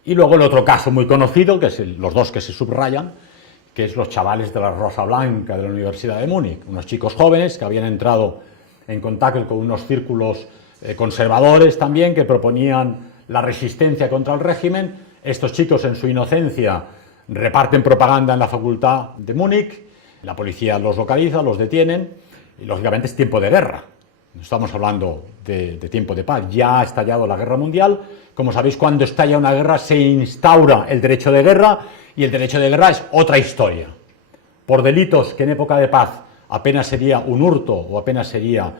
Y luego el otro caso muy conocido, que es los dos que se subrayan, que es los chavales de la Rosa Blanca de la Universidad de Múnich, unos chicos jóvenes que habían entrado en contacto con unos círculos conservadores también, que proponían la resistencia contra el régimen. Estos chicos, en su inocencia, reparten propaganda en la facultad de Múnich, la policía los localiza, los detienen, y lógicamente es tiempo de guerra. No estamos hablando de tiempo de paz. Ya ha estallado la guerra mundial. Como sabéis, cuando estalla una guerra se instaura el derecho de guerra, y el derecho de guerra es otra historia. Por delitos que en época de paz apenas sería un hurto o apenas sería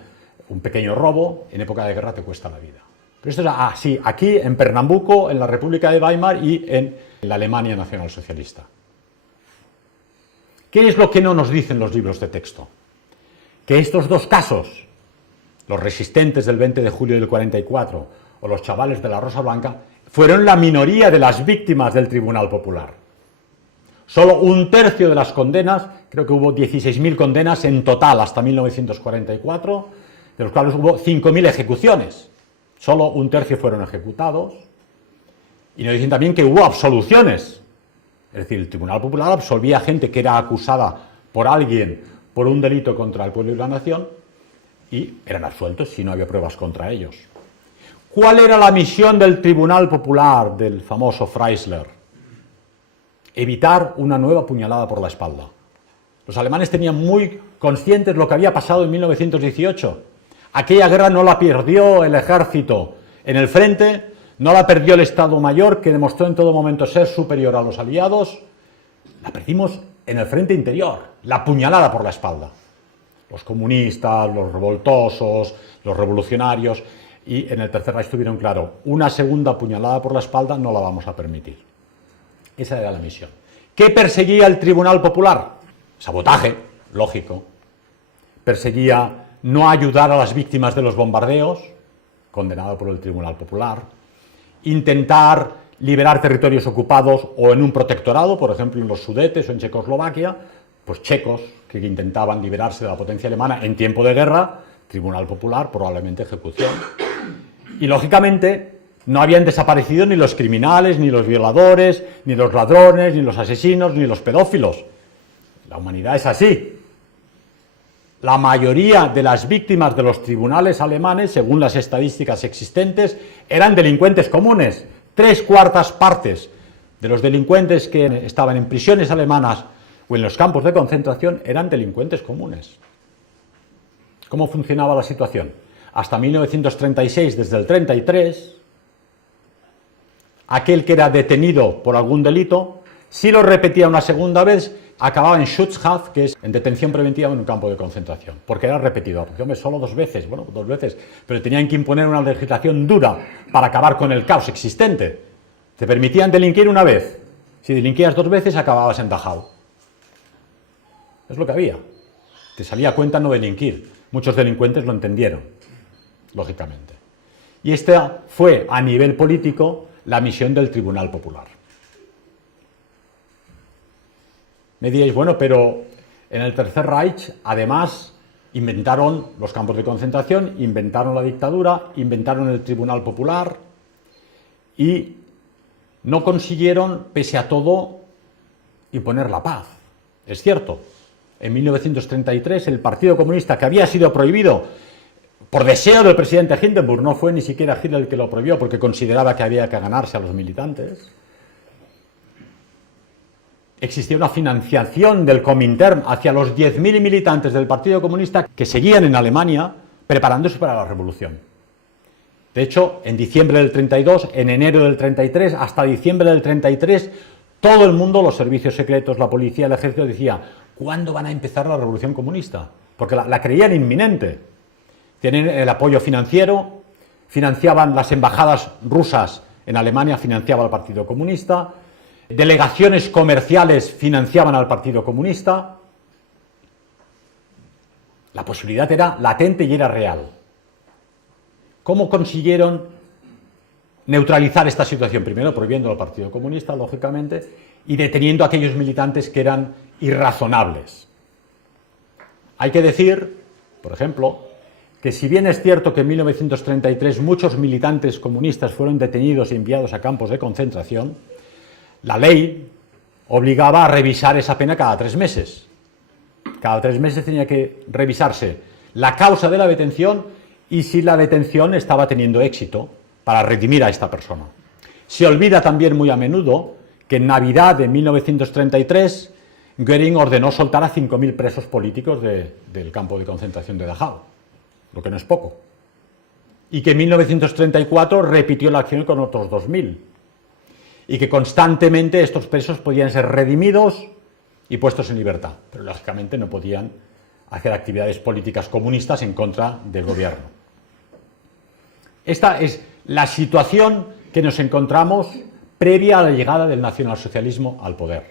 un pequeño robo, en época de guerra te cuesta la vida. Pero esto es así, aquí en Pernambuco, en la República de Weimar y en la Alemania nacionalsocialista. ¿Qué es lo que no nos dicen los libros de texto? Que estos dos casos, los resistentes del 20 de julio del 44 o los chavales de la Rosa Blanca, fueron la minoría de las víctimas del Tribunal Popular. Solo un tercio de las condenas, creo que hubo 16.000 condenas en total hasta 1944, de los cuales hubo 5.000 ejecuciones. Solo un tercio fueron ejecutados. Y nos dicen también que hubo absoluciones. Es decir, el Tribunal Popular absolvía a gente que era acusada por alguien por un delito contra el pueblo y la nación, y eran absueltos si no había pruebas contra ellos. ¿Cuál era la misión del Tribunal Popular, del famoso Freisler? Evitar una nueva puñalada por la espalda. Los alemanes tenían muy conscientes lo que había pasado en 1918. Aquella guerra no la perdió el ejército en el frente, no la perdió el Estado Mayor, que demostró en todo momento ser superior a los aliados, la perdimos en el frente interior, la puñalada por la espalda. Los comunistas, los revoltosos, los revolucionarios, y en el Tercer Reich tuvieron claro, una segunda puñalada por la espalda no la vamos a permitir. Esa era la misión. ¿Qué perseguía el Tribunal Popular? Sabotaje, lógico. Perseguía no ayudar a las víctimas de los bombardeos, condenado por el Tribunal Popular. Intentar liberar territorios ocupados o en un protectorado, por ejemplo en los Sudetes o en Checoslovaquia, pues checos que intentaban liberarse de la potencia alemana en tiempo de guerra, Tribunal Popular, probablemente ejecución. Y lógicamente no habían desaparecido ni los criminales, ni los violadores, ni los ladrones, ni los asesinos, ni los pedófilos. La humanidad es así. La mayoría de las víctimas de los tribunales alemanes, según las estadísticas existentes, eran delincuentes comunes. 3/4 partes de los delincuentes que estaban en prisiones alemanas o en los campos de concentración eran delincuentes comunes. ¿Cómo funcionaba la situación? Hasta 1936, desde el 33, aquel que era detenido por algún delito, si lo repetía una segunda vez, acababa en Schutzhaft, que es en detención preventiva en un campo de concentración, porque era repetido. Porque, hombre, solo 2 veces, bueno, 2 veces, pero tenían que imponer una legislación dura para acabar con el caos existente. Te permitían delinquir una vez. Si delinquías 2 veces, acababas en Dachau. Es lo que había. Te salía a cuenta no delinquir. Muchos delincuentes lo entendieron, lógicamente. Y esta fue, a nivel político, la misión del Tribunal Popular. Me diréis, bueno, pero en el Tercer Reich, además, inventaron los campos de concentración, inventaron la dictadura, inventaron el Tribunal Popular y no consiguieron, pese a todo, imponer la paz. Es cierto, en 1933 el Partido Comunista, que había sido prohibido por deseo del presidente Hindenburg, no fue ni siquiera Hitler el que lo prohibió porque consideraba que había que ganarse a los militantes. Existía una financiación del Comintern hacia los 10.000 militantes del Partido Comunista que seguían en Alemania preparándose para la revolución. De hecho, en diciembre del 32, en enero del 33, hasta diciembre del 33, todo el mundo, los servicios secretos, la policía, el ejército, decía, ¿cuándo van a empezar la revolución comunista? Porque la creían inminente. Tienen el apoyo financiero, financiaban las embajadas rusas en Alemania, financiaba al Partido Comunista, delegaciones comerciales financiaban al Partido Comunista. La posibilidad era latente y era real. ¿Cómo consiguieron neutralizar esta situación? Primero prohibiendo al Partido Comunista, lógicamente, y deteniendo a aquellos militantes que eran irrazonables. Hay que decir, por ejemplo, que si bien es cierto que en 1933 muchos militantes comunistas fueron detenidos y enviados a campos de concentración, la ley obligaba a revisar esa pena cada 3 meses. Cada 3 meses tenía que revisarse la causa de la detención y si la detención estaba teniendo éxito para redimir a esta persona. Se olvida también muy a menudo que en Navidad de 1933 Göring ordenó soltar a 5.000 presos políticos del campo de concentración de Dachau. lo que no es poco, y que en 1934 repitió la acción con otros 2.000, y que constantemente estos presos podían ser redimidos y puestos en libertad, pero lógicamente no podían hacer actividades políticas comunistas en contra del gobierno. Esta es la situación que nos encontramos previa a la llegada del nacionalsocialismo al poder.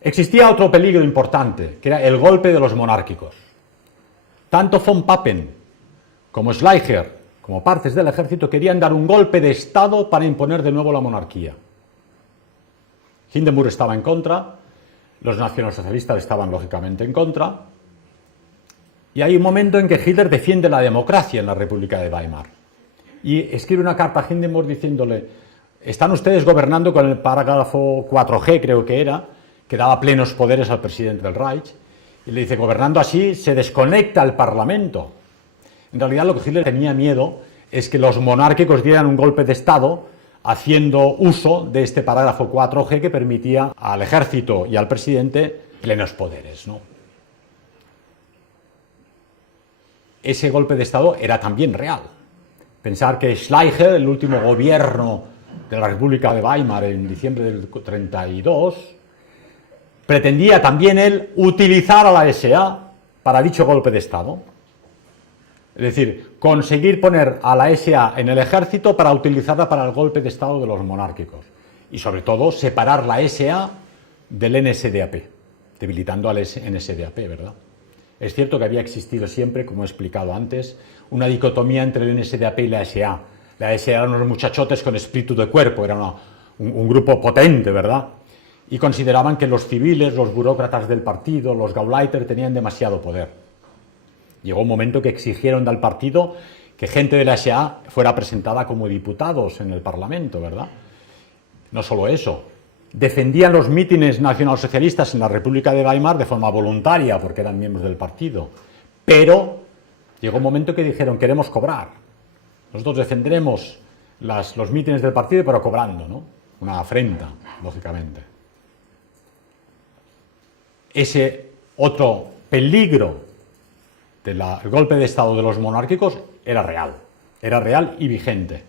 Existía otro peligro importante, que era el golpe de los monárquicos. Tanto von Papen como Schleicher, como partes del ejército, querían dar un golpe de Estado para imponer de nuevo la monarquía. Hindenburg estaba en contra, los nacionalsocialistas estaban lógicamente en contra, y hay un momento en que Hitler defiende la democracia en la República de Weimar y escribe una carta a Hindenburg diciéndole: están ustedes gobernando con el parágrafo 4G, creo que era, que daba plenos poderes al presidente del Reich, y le dice: gobernando así se desconecta el Parlamento. En realidad lo que Hitler tenía miedo es que los monárquicos dieran un golpe de Estado haciendo uso de este parágrafo 4G que permitía al ejército y al presidente plenos poderes, ¿no? Ese golpe de Estado era también real. Pensar que Schleicher, el último gobierno de la República de Weimar en diciembre del 32, pretendía también él utilizar a la SA para dicho golpe de Estado. Es decir, conseguir poner a la SA en el ejército para utilizarla para el golpe de Estado de los monárquicos. Y sobre todo, separar la SA del NSDAP, debilitando al NSDAP, ¿verdad? Es cierto que había existido siempre, como he explicado antes, una dicotomía entre el NSDAP y la SA. La SA eran unos muchachotes con espíritu de cuerpo, era un grupo potente, ¿verdad? Y consideraban que los civiles, los burócratas del partido, los Gauleiter, tenían demasiado poder. Llegó un momento que exigieron del partido que gente de la SA fuera presentada como diputados en el Parlamento, ¿verdad? No solo eso, defendían los mítines nacionalsocialistas en la República de Weimar de forma voluntaria, porque eran miembros del partido, pero llegó un momento que dijeron: queremos cobrar, nosotros defenderemos los mítines del partido, pero cobrando, ¿no? Una afrenta, lógicamente. Ese otro peligro del golpe de Estado de los monárquicos era real y vigente.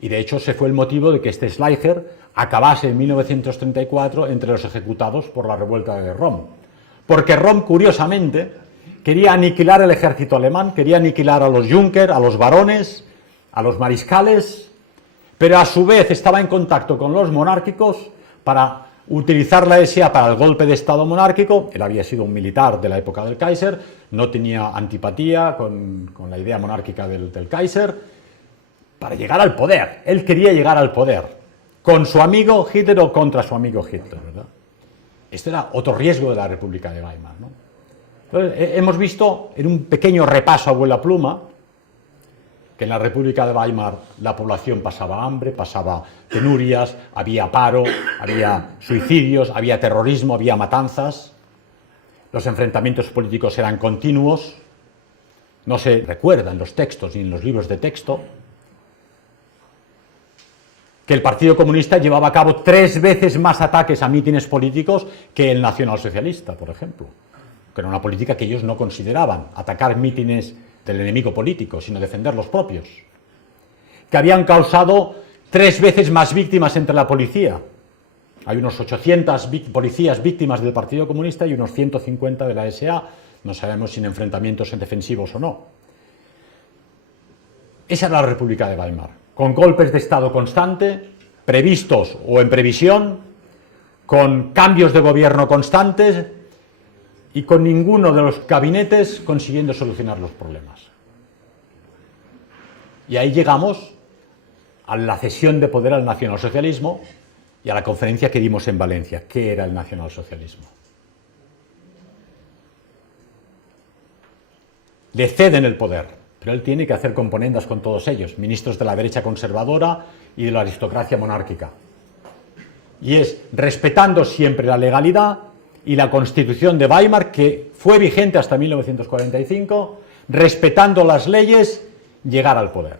Y de hecho ese fue el motivo de que este Schleicher acabase en 1934 entre los ejecutados por la revuelta de Rom. Porque Rom, curiosamente, quería aniquilar el ejército alemán, quería aniquilar a los Junker, a los barones, a los mariscales, pero a su vez estaba en contacto con los monárquicos para utilizar la SA para el golpe de Estado monárquico. Él había sido un militar de la época del Kaiser, no tenía antipatía con la idea monárquica del Kaiser, para llegar al poder. Él quería llegar al poder, con su amigo Hitler o contra su amigo Hitler, ¿verdad? Este era otro riesgo de la República de Weimar, ¿no? Entonces, hemos visto en un pequeño repaso a vuela pluma que en la República de Weimar la población pasaba hambre, pasaba penurias, había paro, había suicidios, había terrorismo, había matanzas. Los enfrentamientos políticos eran continuos, no se recuerda en los textos ni en los libros de texto que el Partido Comunista llevaba a cabo 3 veces más ataques a mítines políticos que el nacionalsocialista, por ejemplo, que era una política que ellos no consideraban atacar mítines del enemigo político, sino defender los propios, que habían causado 3 veces más víctimas entre la policía. Hay unos 800 policías víctimas del Partido Comunista y unos 150 de la SA, no sabemos si en enfrentamientos defensivos o no. Esa era la República de Weimar, con golpes de Estado constante, previstos o en previsión, con cambios de gobierno constantes y con ninguno de los gabinetes consiguiendo solucionar los problemas. Y ahí llegamos a la cesión de poder al nacionalsocialismo y a la conferencia que dimos en Valencia. ¿Qué era el nacionalsocialismo? Le ceden el poder, pero él tiene que hacer componendas con todos ellos, ministros de la derecha conservadora y de la aristocracia monárquica. Y es respetando siempre la legalidad y la Constitución de Weimar, que fue vigente hasta 1945, respetando las leyes, llegar al poder.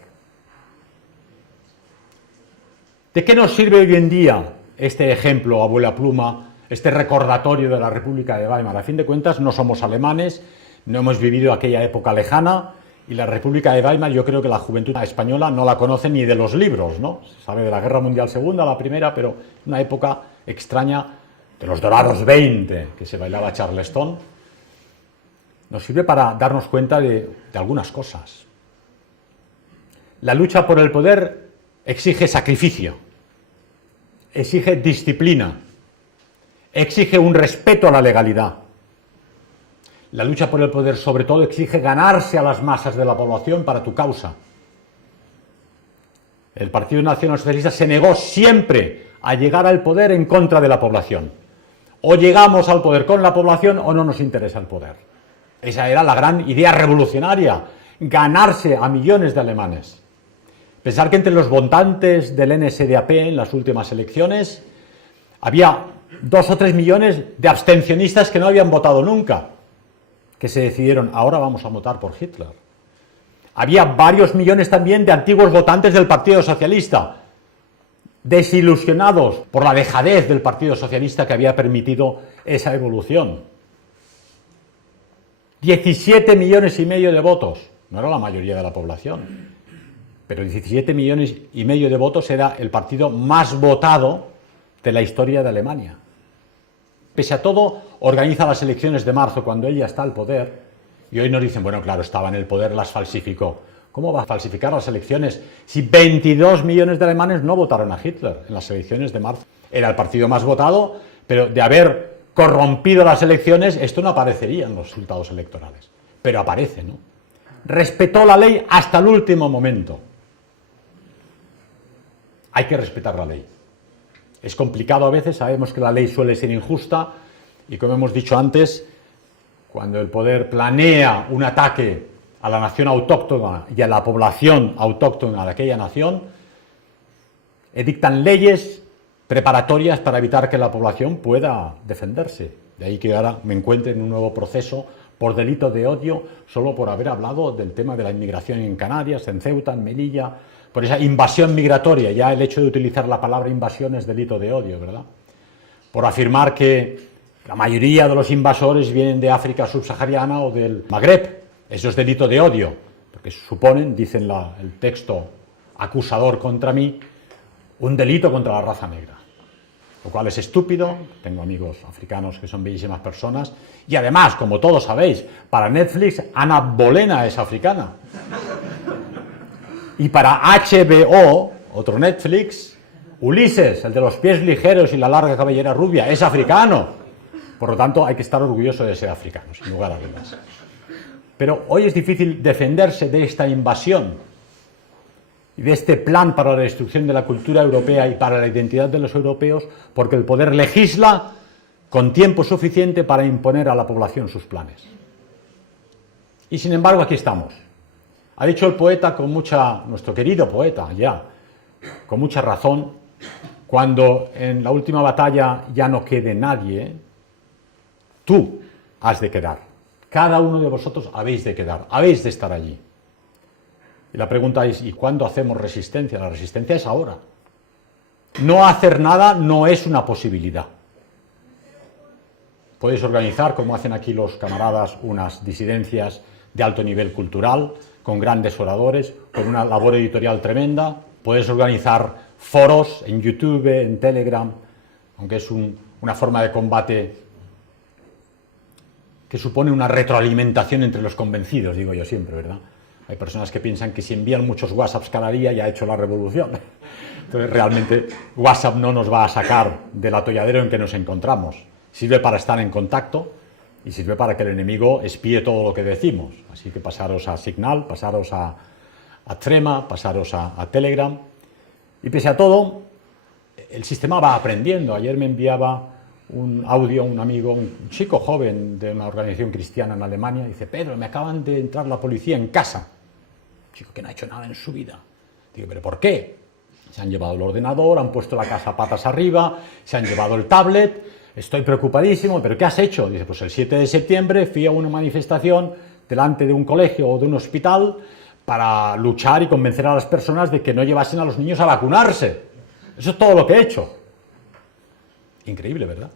¿De qué nos sirve hoy en día este ejemplo, abuela pluma, este recordatorio de la República de Weimar? A fin de cuentas, no somos alemanes, no hemos vivido aquella época lejana Y la República de Weimar, yo creo que la juventud española no la conoce ni de los libros, ¿no? Se sabe de la Guerra Mundial Segunda, la primera, pero una época extraña de los dorados 20, que se bailaba Charleston, nos sirve para darnos cuenta de algunas cosas. La lucha por el poder exige sacrificio, exige disciplina, exige un respeto a la legalidad. La lucha por el poder, sobre todo, exige ganarse a las masas de la población para tu causa. El Partido Nacional Socialista se negó siempre a llegar al poder en contra de la población. O llegamos al poder con la población o no nos interesa el poder. Esa era la gran idea revolucionaria, ganarse a millones de alemanes. Pensar que entre los votantes del NSDAP en las últimas elecciones había 2 o 3 millones de abstencionistas que no habían votado nunca, que se decidieron, ahora vamos a votar por Hitler. Había varios millones también de antiguos votantes del Partido Socialista, desilusionados por la dejadez del Partido Socialista que había permitido esa evolución. 17 millones y medio de votos, no era la mayoría de la población, pero 17 millones y medio de votos era el partido más votado de la historia de Alemania. Pese a todo, organiza las elecciones de marzo cuando ella está al poder y hoy nos dicen, bueno, claro, estaba en el poder, las falsificó. ¿Cómo va a falsificar las elecciones si 22 millones de alemanes no votaron a Hitler en las elecciones de marzo? Era el partido más votado, pero de haber corrompido las elecciones, esto no aparecería en los resultados electorales. Pero aparece, ¿no? Respetó la ley hasta el último momento. Hay que respetar la ley. Es complicado a veces, sabemos que la ley suele ser injusta y, como hemos dicho antes, cuando el poder planea un ataque a la nación autóctona y a la población autóctona de aquella nación, edictan leyes preparatorias para evitar que la población pueda defenderse. De ahí que ahora me encuentre en un nuevo proceso por delito de odio solo por haber hablado del tema de la inmigración en Canarias, en Ceuta, en Melilla, por esa invasión migratoria. Ya el hecho de utilizar la palabra invasión es delito de odio, ¿verdad? Por afirmar que la mayoría de los invasores vienen de África subsahariana o del Magreb. Eso es delito de odio, porque suponen, dicen el texto acusador contra mí, un delito contra la raza negra. Lo cual es estúpido. Tengo amigos africanos que son bellísimas personas. Y además, como todos sabéis, para Netflix, Ana Bolena es africana. Y para HBO, otro Netflix, Ulises, el de los pies ligeros y la larga cabellera rubia, es africano. Por lo tanto, hay que estar orgulloso de ser africano, sin lugar a dudas. Pero hoy es difícil defenderse de esta invasión y de este plan para la destrucción de la cultura europea y para la identidad de los europeos, porque el poder legisla con tiempo suficiente para imponer a la población sus planes. Y sin embargo, aquí estamos. Ha dicho el poeta nuestro querido poeta ya, con mucha razón, cuando en la última batalla ya no quede nadie, tú has de quedar. Cada uno de vosotros habéis de quedar, habéis de estar allí. Y la pregunta es, ¿y cuándo hacemos resistencia? La resistencia es ahora. No hacer nada no es una posibilidad. Podéis organizar, como hacen aquí los camaradas, unas disidencias de alto nivel cultural, con grandes oradores, con una labor editorial tremenda. Podéis organizar foros en YouTube, en Telegram, aunque es una forma de combate que supone una retroalimentación entre los convencidos, digo yo siempre, ¿verdad? Hay personas que piensan que si envían muchos WhatsApps cada día ya ha hecho la revolución. Entonces realmente WhatsApp no nos va a sacar del atolladero en que nos encontramos. Sirve para estar en contacto y sirve para que el enemigo espíe todo lo que decimos. Así que pasaros a Signal, pasaros a Threema, pasaros a Telegram. Y pese a todo, el sistema va aprendiendo. Ayer me enviaba un audio un amigo, un chico joven de una organización cristiana en Alemania, dice, Pedro, me acaban de entrar la policía en casa. Un chico que no ha hecho nada en su vida. Digo, ¿pero por qué? Se han llevado el ordenador, han puesto la casa patas arriba, se han llevado el tablet, estoy preocupadísimo, ¿pero qué has hecho? Dice, pues el 7 de septiembre fui a una manifestación delante de un colegio o de un hospital para luchar y convencer a las personas de que no llevasen a los niños a vacunarse. Eso es todo lo que he hecho. Increíble, ¿verdad?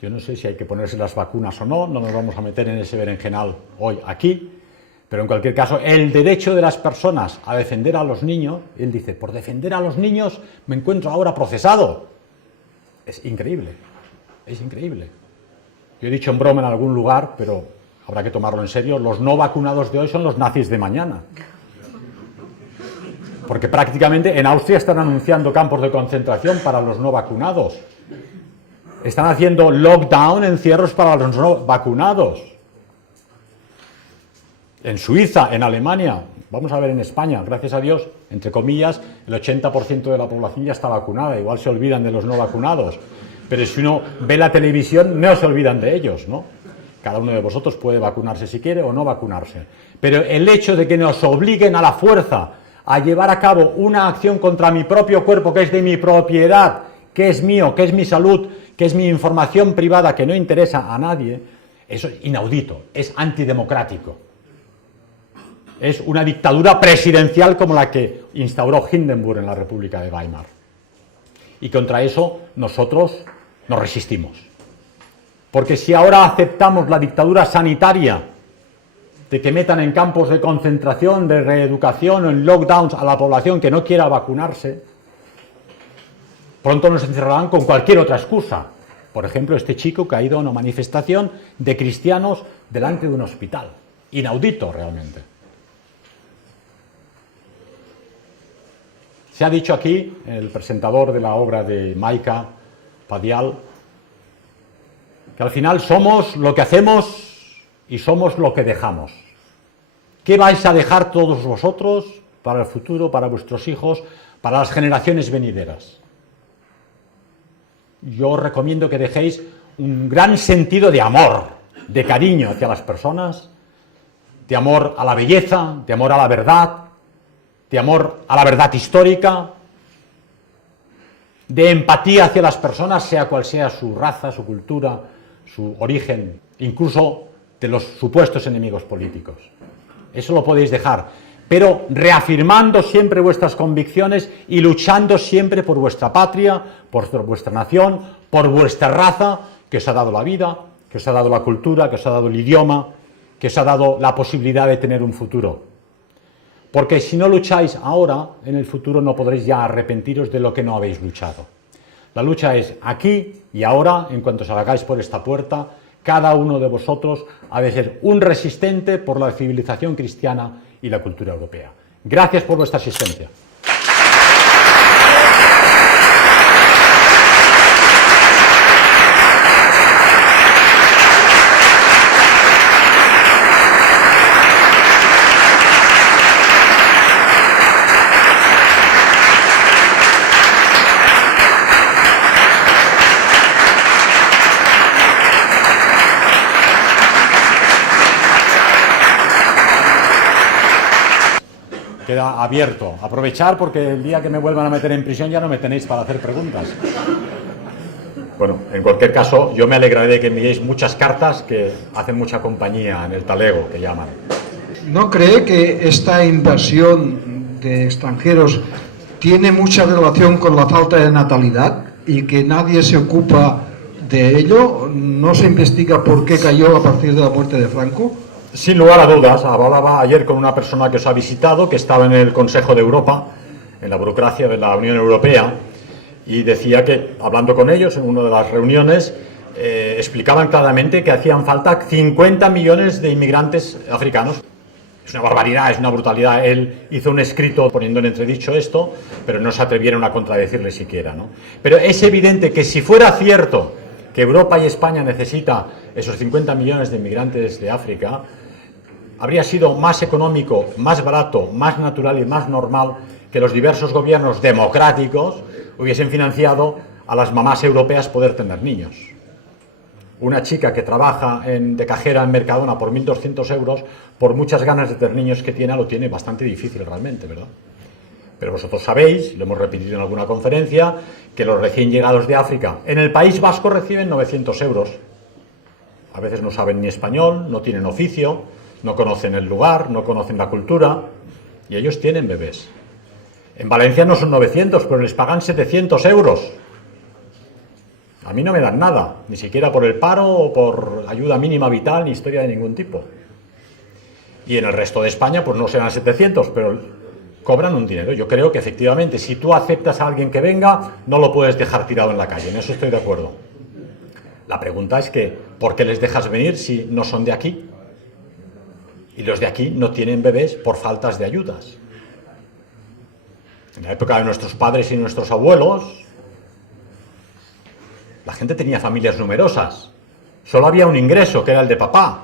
Yo no sé si hay que ponerse las vacunas o no, no nos vamos a meter en ese berenjenal hoy aquí, Pero en cualquier caso, el derecho de las personas a defender a los niños, él dice, por defender a los niños me encuentro ahora procesado. Es increíble, es increíble. Yo he dicho en broma en algún lugar, pero habrá que tomarlo en serio, los no vacunados de hoy son los nazis de mañana. Porque prácticamente en Austria están anunciando campos de concentración para los no vacunados. Están haciendo lockdown, encierros para los no vacunados. En Suiza, en Alemania, vamos a ver en España, gracias a Dios, entre comillas, el 80% de la población ya está vacunada, igual se olvidan de los no vacunados. Pero si uno ve la televisión, no se olvidan de ellos, ¿no? Cada uno de vosotros puede vacunarse si quiere o no vacunarse. Pero el hecho de que nos obliguen a la fuerza a llevar a cabo una acción contra mi propio cuerpo, que es de mi propiedad, que es mío, que es mi salud, que es mi información privada, que no interesa a nadie, eso es inaudito, es antidemocrático. Es una dictadura presidencial como la que instauró Hindenburg en la República de Weimar. Y contra eso nosotros nos resistimos. Porque si ahora aceptamos la dictadura sanitaria de que metan en campos de concentración, de reeducación o en lockdowns a la población que no quiera vacunarse, pronto nos encerrarán con cualquier otra excusa. Por ejemplo, este chico que ha ido a una manifestación de cristianos delante de un hospital. Inaudito realmente. Se ha dicho aquí, el presentador de la obra de Maika Padial, que al final somos lo que hacemos y somos lo que dejamos. ¿Qué vais a dejar todos vosotros para el futuro, para vuestros hijos, para las generaciones venideras? Yo os recomiendo que dejéis un gran sentido de amor, de cariño hacia las personas, de amor a la belleza, de amor a la verdad, de amor a la verdad histórica, de empatía hacia las personas, sea cual sea su raza, su cultura, su origen, incluso de los supuestos enemigos políticos. Eso lo podéis dejar, pero reafirmando siempre vuestras convicciones y luchando siempre por vuestra patria, por vuestra nación, por vuestra raza, que os ha dado la vida, que os ha dado la cultura, que os ha dado el idioma, que os ha dado la posibilidad de tener un futuro. Porque si no lucháis ahora, en el futuro no podréis ya arrepentiros de lo que no habéis luchado. La lucha es aquí y ahora, en cuanto salgáis por esta puerta, cada uno de vosotros ha de ser un resistente por la civilización cristiana y la cultura europea. Gracias por vuestra asistencia. Queda abierto. Aprovechar porque el día que me vuelvan a meter en prisión ya no me tenéis para hacer preguntas. Bueno, en cualquier caso, yo me alegraré de que enviéis muchas cartas que hacen mucha compañía en el talego, que llaman. ¿No cree que esta invasión de extranjeros tiene mucha relación con la falta de natalidad y que nadie se ocupa de ello? ¿No se investiga por qué cayó a partir de la muerte de Franco? Sin lugar a dudas, hablaba ayer con una persona que os ha visitado, que estaba en el Consejo de Europa, en la burocracia de la Unión Europea, y decía que, hablando con ellos en una de las reuniones, explicaban claramente que hacían falta 50 millones de inmigrantes africanos. Es una barbaridad, es una brutalidad. Él hizo un escrito poniendo en entredicho esto, pero no se atrevieron a contradecirle siquiera, ¿no? Pero es evidente que si fuera cierto que Europa y España necesita esos 50 millones de inmigrantes de África, habría sido más económico, más barato, más natural y más normal que los diversos gobiernos democráticos hubiesen financiado a las mamás europeas poder tener niños. Una chica que trabaja de cajera en Mercadona por 1.200 euros, por muchas ganas de tener niños que tiene, lo tiene bastante difícil realmente, ¿verdad? Pero vosotros sabéis, lo hemos repetido en alguna conferencia, que los recién llegados de África en el País Vasco reciben 900 euros. A veces no saben ni español, no tienen oficio, no conocen el lugar, no conocen la cultura, y ellos tienen bebés. En Valencia no son 900, pero les pagan 700 euros. A mí no me dan nada, ni siquiera por el paro o por ayuda mínima vital, ni historia de ningún tipo. Y en el resto de España, pues no serán 700, pero cobran un dinero. Yo creo que efectivamente, si tú aceptas a alguien que venga, no lo puedes dejar tirado en la calle. En eso estoy de acuerdo. La pregunta es que, ¿por qué les dejas venir si no son de aquí? Y los de aquí no tienen bebés por faltas de ayudas. En la época de nuestros padres y nuestros abuelos, la gente tenía familias numerosas. Solo había un ingreso, que era el de papá.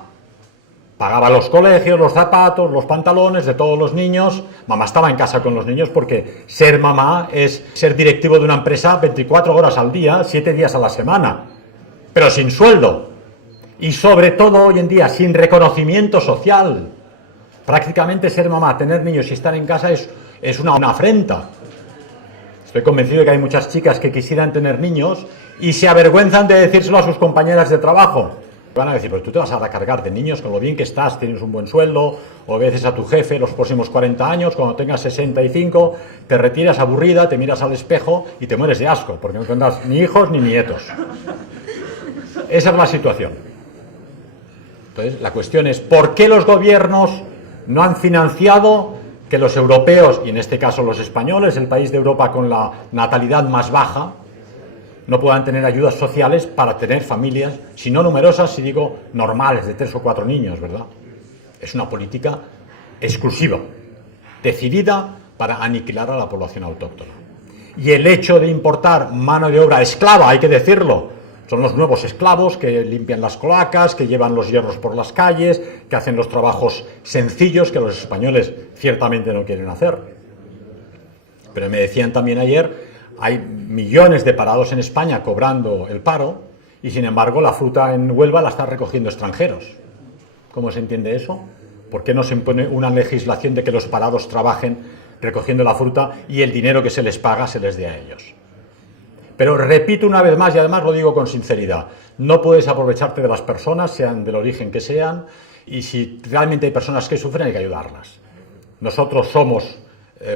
Pagaba los colegios, los zapatos, los pantalones de todos los niños. Mamá estaba en casa con los niños porque ser mamá es ser directivo de una empresa 24 horas al día, 7 días a la semana, pero sin sueldo. Y sobre todo hoy en día, sin reconocimiento social. Prácticamente ser mamá, tener niños y estar en casa es una afrenta. Estoy convencido de que hay muchas chicas que quisieran tener niños y se avergüenzan de decírselo a sus compañeras de trabajo. Van a decir, pues tú te vas a recargar de niños con lo bien que estás, tienes un buen sueldo, obedeces a tu jefe los próximos 40 años, cuando tengas 65, te retiras aburrida, te miras al espejo y te mueres de asco, porque no tendrás ni hijos ni nietos. Esa es la situación. Entonces, la cuestión es, ¿por qué los gobiernos no han financiado que los europeos, y en este caso los españoles, el país de Europa con la natalidad más baja, no puedan tener ayudas sociales para tener familias, si no numerosas, si digo normales, de 3 o 4 niños, ¿verdad? Es una política exclusiva, decidida para aniquilar a la población autóctona. Y el hecho de importar mano de obra esclava, hay que decirlo, son los nuevos esclavos que limpian las cloacas, que llevan los hierros por las calles, que hacen los trabajos sencillos que los españoles ciertamente no quieren hacer. Pero me decían también ayer, hay millones de parados en España cobrando el paro y, sin embargo, la fruta en Huelva la están recogiendo extranjeros. ¿Cómo se entiende eso? ¿Por qué no se impone una legislación de que los parados trabajen recogiendo la fruta y el dinero que se les paga se les dé a ellos? Pero repito una vez más, y además lo digo con sinceridad, no puedes aprovecharte de las personas, sean del origen que sean, y si realmente hay personas que sufren hay que ayudarlas. Nosotros somos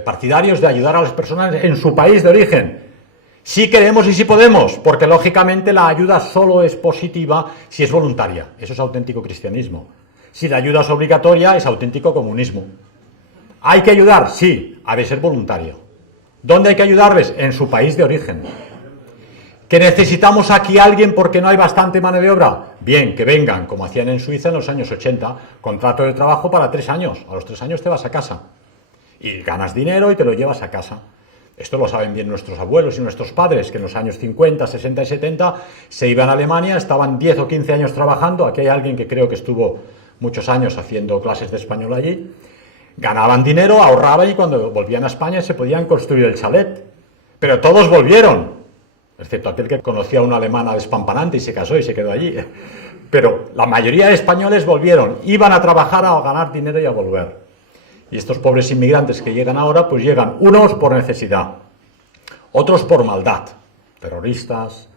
partidarios de ayudar a las personas en su país de origen. Sí queremos y sí podemos, porque lógicamente la ayuda solo es positiva si es voluntaria. Eso es auténtico cristianismo. Si la ayuda es obligatoria, es auténtico comunismo. ¿Hay que ayudar? Sí, ha de ser voluntario. ¿Dónde hay que ayudarles? En su país de origen. ¿Que necesitamos aquí a alguien porque no hay bastante mano de obra? Bien, que vengan, como hacían en Suiza en los años 80, contrato de trabajo para 3 años. A los 3 años te vas a casa. Y ganas dinero y te lo llevas a casa. Esto lo saben bien nuestros abuelos y nuestros padres, que en los años 50, 60 y 70 se iban a Alemania, estaban 10 o 15 años trabajando. Aquí hay alguien que creo que estuvo muchos años haciendo clases de español allí. Ganaban dinero, ahorraban y cuando volvían a España se podían construir el chalet. Pero todos volvieron, excepto aquel que conocía a una alemana despampanante y se casó y se quedó allí. Pero la mayoría de españoles volvieron, iban a trabajar, a ganar dinero y a volver. Y estos pobres inmigrantes que llegan ahora, pues llegan unos por necesidad, otros por maldad, terroristas,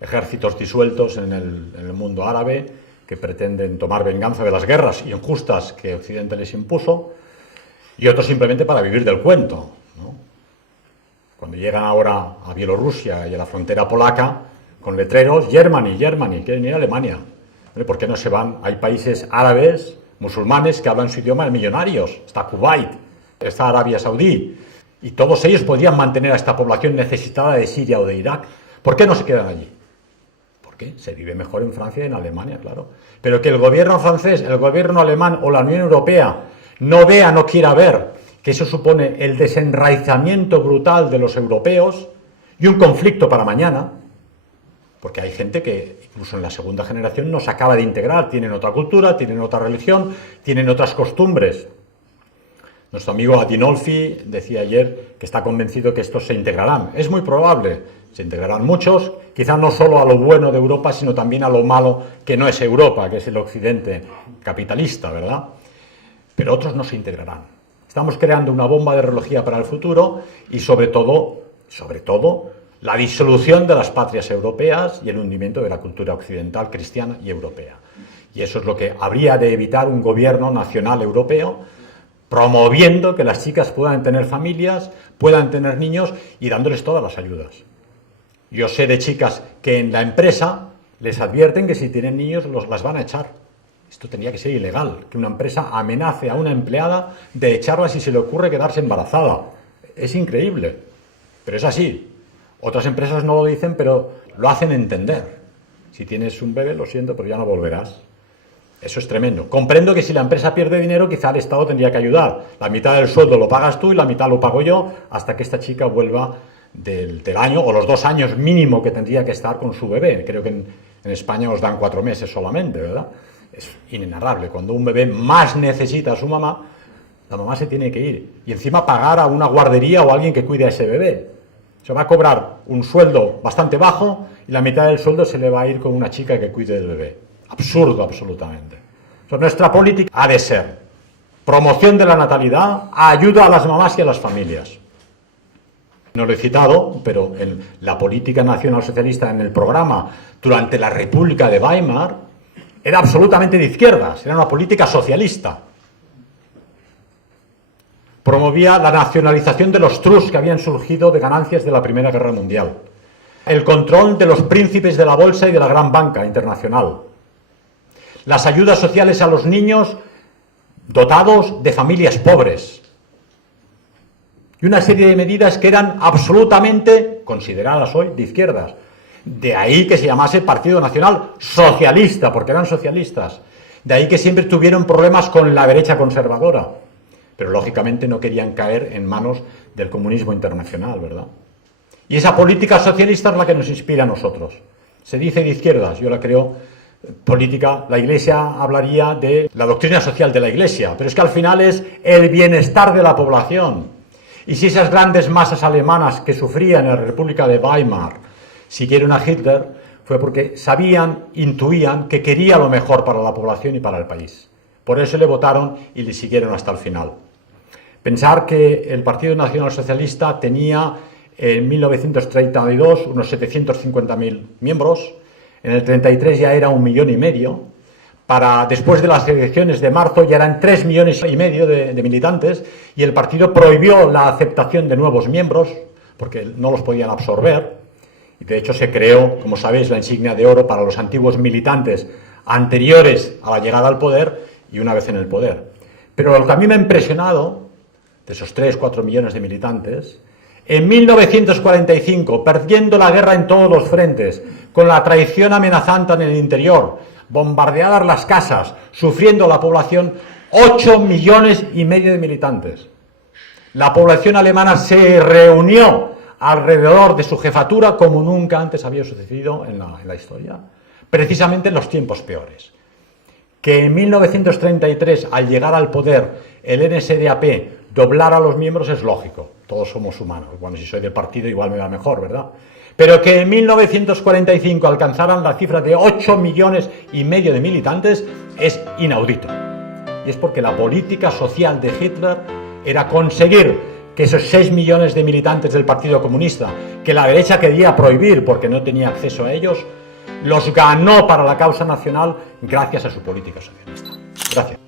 ejércitos disueltos en el mundo árabe que pretenden tomar venganza de las guerras injustas que Occidente les impuso, y otros simplemente para vivir del cuento, ¿no? Cuando llegan ahora a Bielorrusia y a la frontera polaca, con letreros, Germany, Germany, quieren ir a Alemania. ¿Por qué no se van? Hay países árabes, musulmanes, que hablan su idioma, millonarios. Está Kuwait, está Arabia Saudí, y todos ellos podrían mantener a esta población necesitada de Siria o de Irak. ¿Por qué no se quedan allí? ¿Por qué? Se vive mejor en Francia y en Alemania, claro. Pero que el gobierno francés, el gobierno alemán o la Unión Europea no vea, no quiera ver que eso supone el desenraizamiento brutal de los europeos y un conflicto para mañana, porque hay gente que incluso en la segunda generación no se acaba de integrar, tienen otra cultura, tienen otra religión, tienen otras costumbres. Nuestro amigo Adinolfi decía ayer que está convencido que estos se integrarán. Es muy probable, se integrarán muchos, quizá no solo a lo bueno de Europa, sino también a lo malo que no es Europa, que es el occidente capitalista, ¿verdad? Pero otros no se integrarán. Estamos creando una bomba de relojía para el futuro y sobre todo, la disolución de las patrias europeas y el hundimiento de la cultura occidental, cristiana y europea. Y eso es lo que habría de evitar un gobierno nacional europeo, promoviendo que las chicas puedan tener familias, puedan tener niños y dándoles todas las ayudas. Yo sé de chicas que en la empresa les advierten que si tienen niños las van a echar. Esto tendría que ser ilegal, que una empresa amenace a una empleada de echarla si se le ocurre quedarse embarazada. Es increíble, pero es así. Otras empresas no lo dicen, pero lo hacen entender. Si tienes un bebé, lo siento, pero ya no volverás. Eso es tremendo. Comprendo que si la empresa pierde dinero, quizá el Estado tendría que ayudar. La mitad del sueldo lo pagas tú y la mitad lo pago yo hasta que esta chica vuelva del año o los 2 años mínimo que tendría que estar con su bebé. Creo que en España os dan 4 meses solamente, ¿verdad? Es inenarrable. Cuando un bebé más necesita a su mamá, la mamá se tiene que ir. Y encima pagar a una guardería o a alguien que cuide a ese bebé. Se va a cobrar un sueldo bastante bajo y la mitad del sueldo se le va a ir con una chica que cuide del bebé. Absurdo, absolutamente. Nuestra política ha de ser promoción de la natalidad, ayuda a las mamás y a las familias. No lo he citado, pero en la política nacionalsocialista en el programa durante la República de Weimar era absolutamente de izquierdas, era una política socialista. Promovía la nacionalización de los trusts que habían surgido de ganancias de la Primera Guerra Mundial. El control de los príncipes de la bolsa y de la gran banca internacional. Las ayudas sociales a los niños dotados de familias pobres. Y una serie de medidas que eran absolutamente consideradas hoy de izquierdas. De ahí que se llamase Partido Nacional Socialista, porque eran socialistas. De ahí que siempre tuvieron problemas con la derecha conservadora. Pero lógicamente no querían caer en manos del comunismo internacional, ¿verdad? Y esa política socialista es la que nos inspira a nosotros. Se dice de izquierdas, yo la creo política. La Iglesia hablaría de la doctrina social de la Iglesia, pero es que al final es el bienestar de la población. Y si esas grandes masas alemanas que sufrían en la República de Weimar siguieron a Hitler, fue porque sabían, intuían que quería lo mejor para la población y para el país. Por eso le votaron y le siguieron hasta el final. Pensar que el Partido Nacional Socialista tenía en 1932 unos 750.000 miembros, en el 33 ya era 1,5 millones, para después de las elecciones de marzo ya eran 3,5 millones de militantes, y el partido prohibió la aceptación de nuevos miembros porque no los podían absorber, y de hecho se creó, como sabéis, la insignia de oro para los antiguos militantes anteriores a la llegada al poder y una vez en el poder. Pero lo que a mí me ha impresionado, de esos 3-4 millones de militantes, en 1945, perdiendo la guerra en todos los frentes, con la traición amenazante en el interior, bombardeadas las casas, sufriendo la población, 8,5 millones de militantes. La población alemana se reunió alrededor de su jefatura como nunca antes había sucedido en la historia, precisamente en los tiempos peores. Que en 1933, al llegar al poder, el NSDAP doblara a los miembros es lógico, todos somos humanos. Bueno, si soy del partido igual me va mejor, ¿verdad? Pero que en 1945 alcanzaran la cifra de 8,5 millones de militantes es inaudito. Y es porque la política social de Hitler era conseguir que esos 6 millones de militantes del Partido Comunista, que la derecha quería prohibir porque no tenía acceso a ellos, los ganó para la causa nacional gracias a su política socialista. Gracias.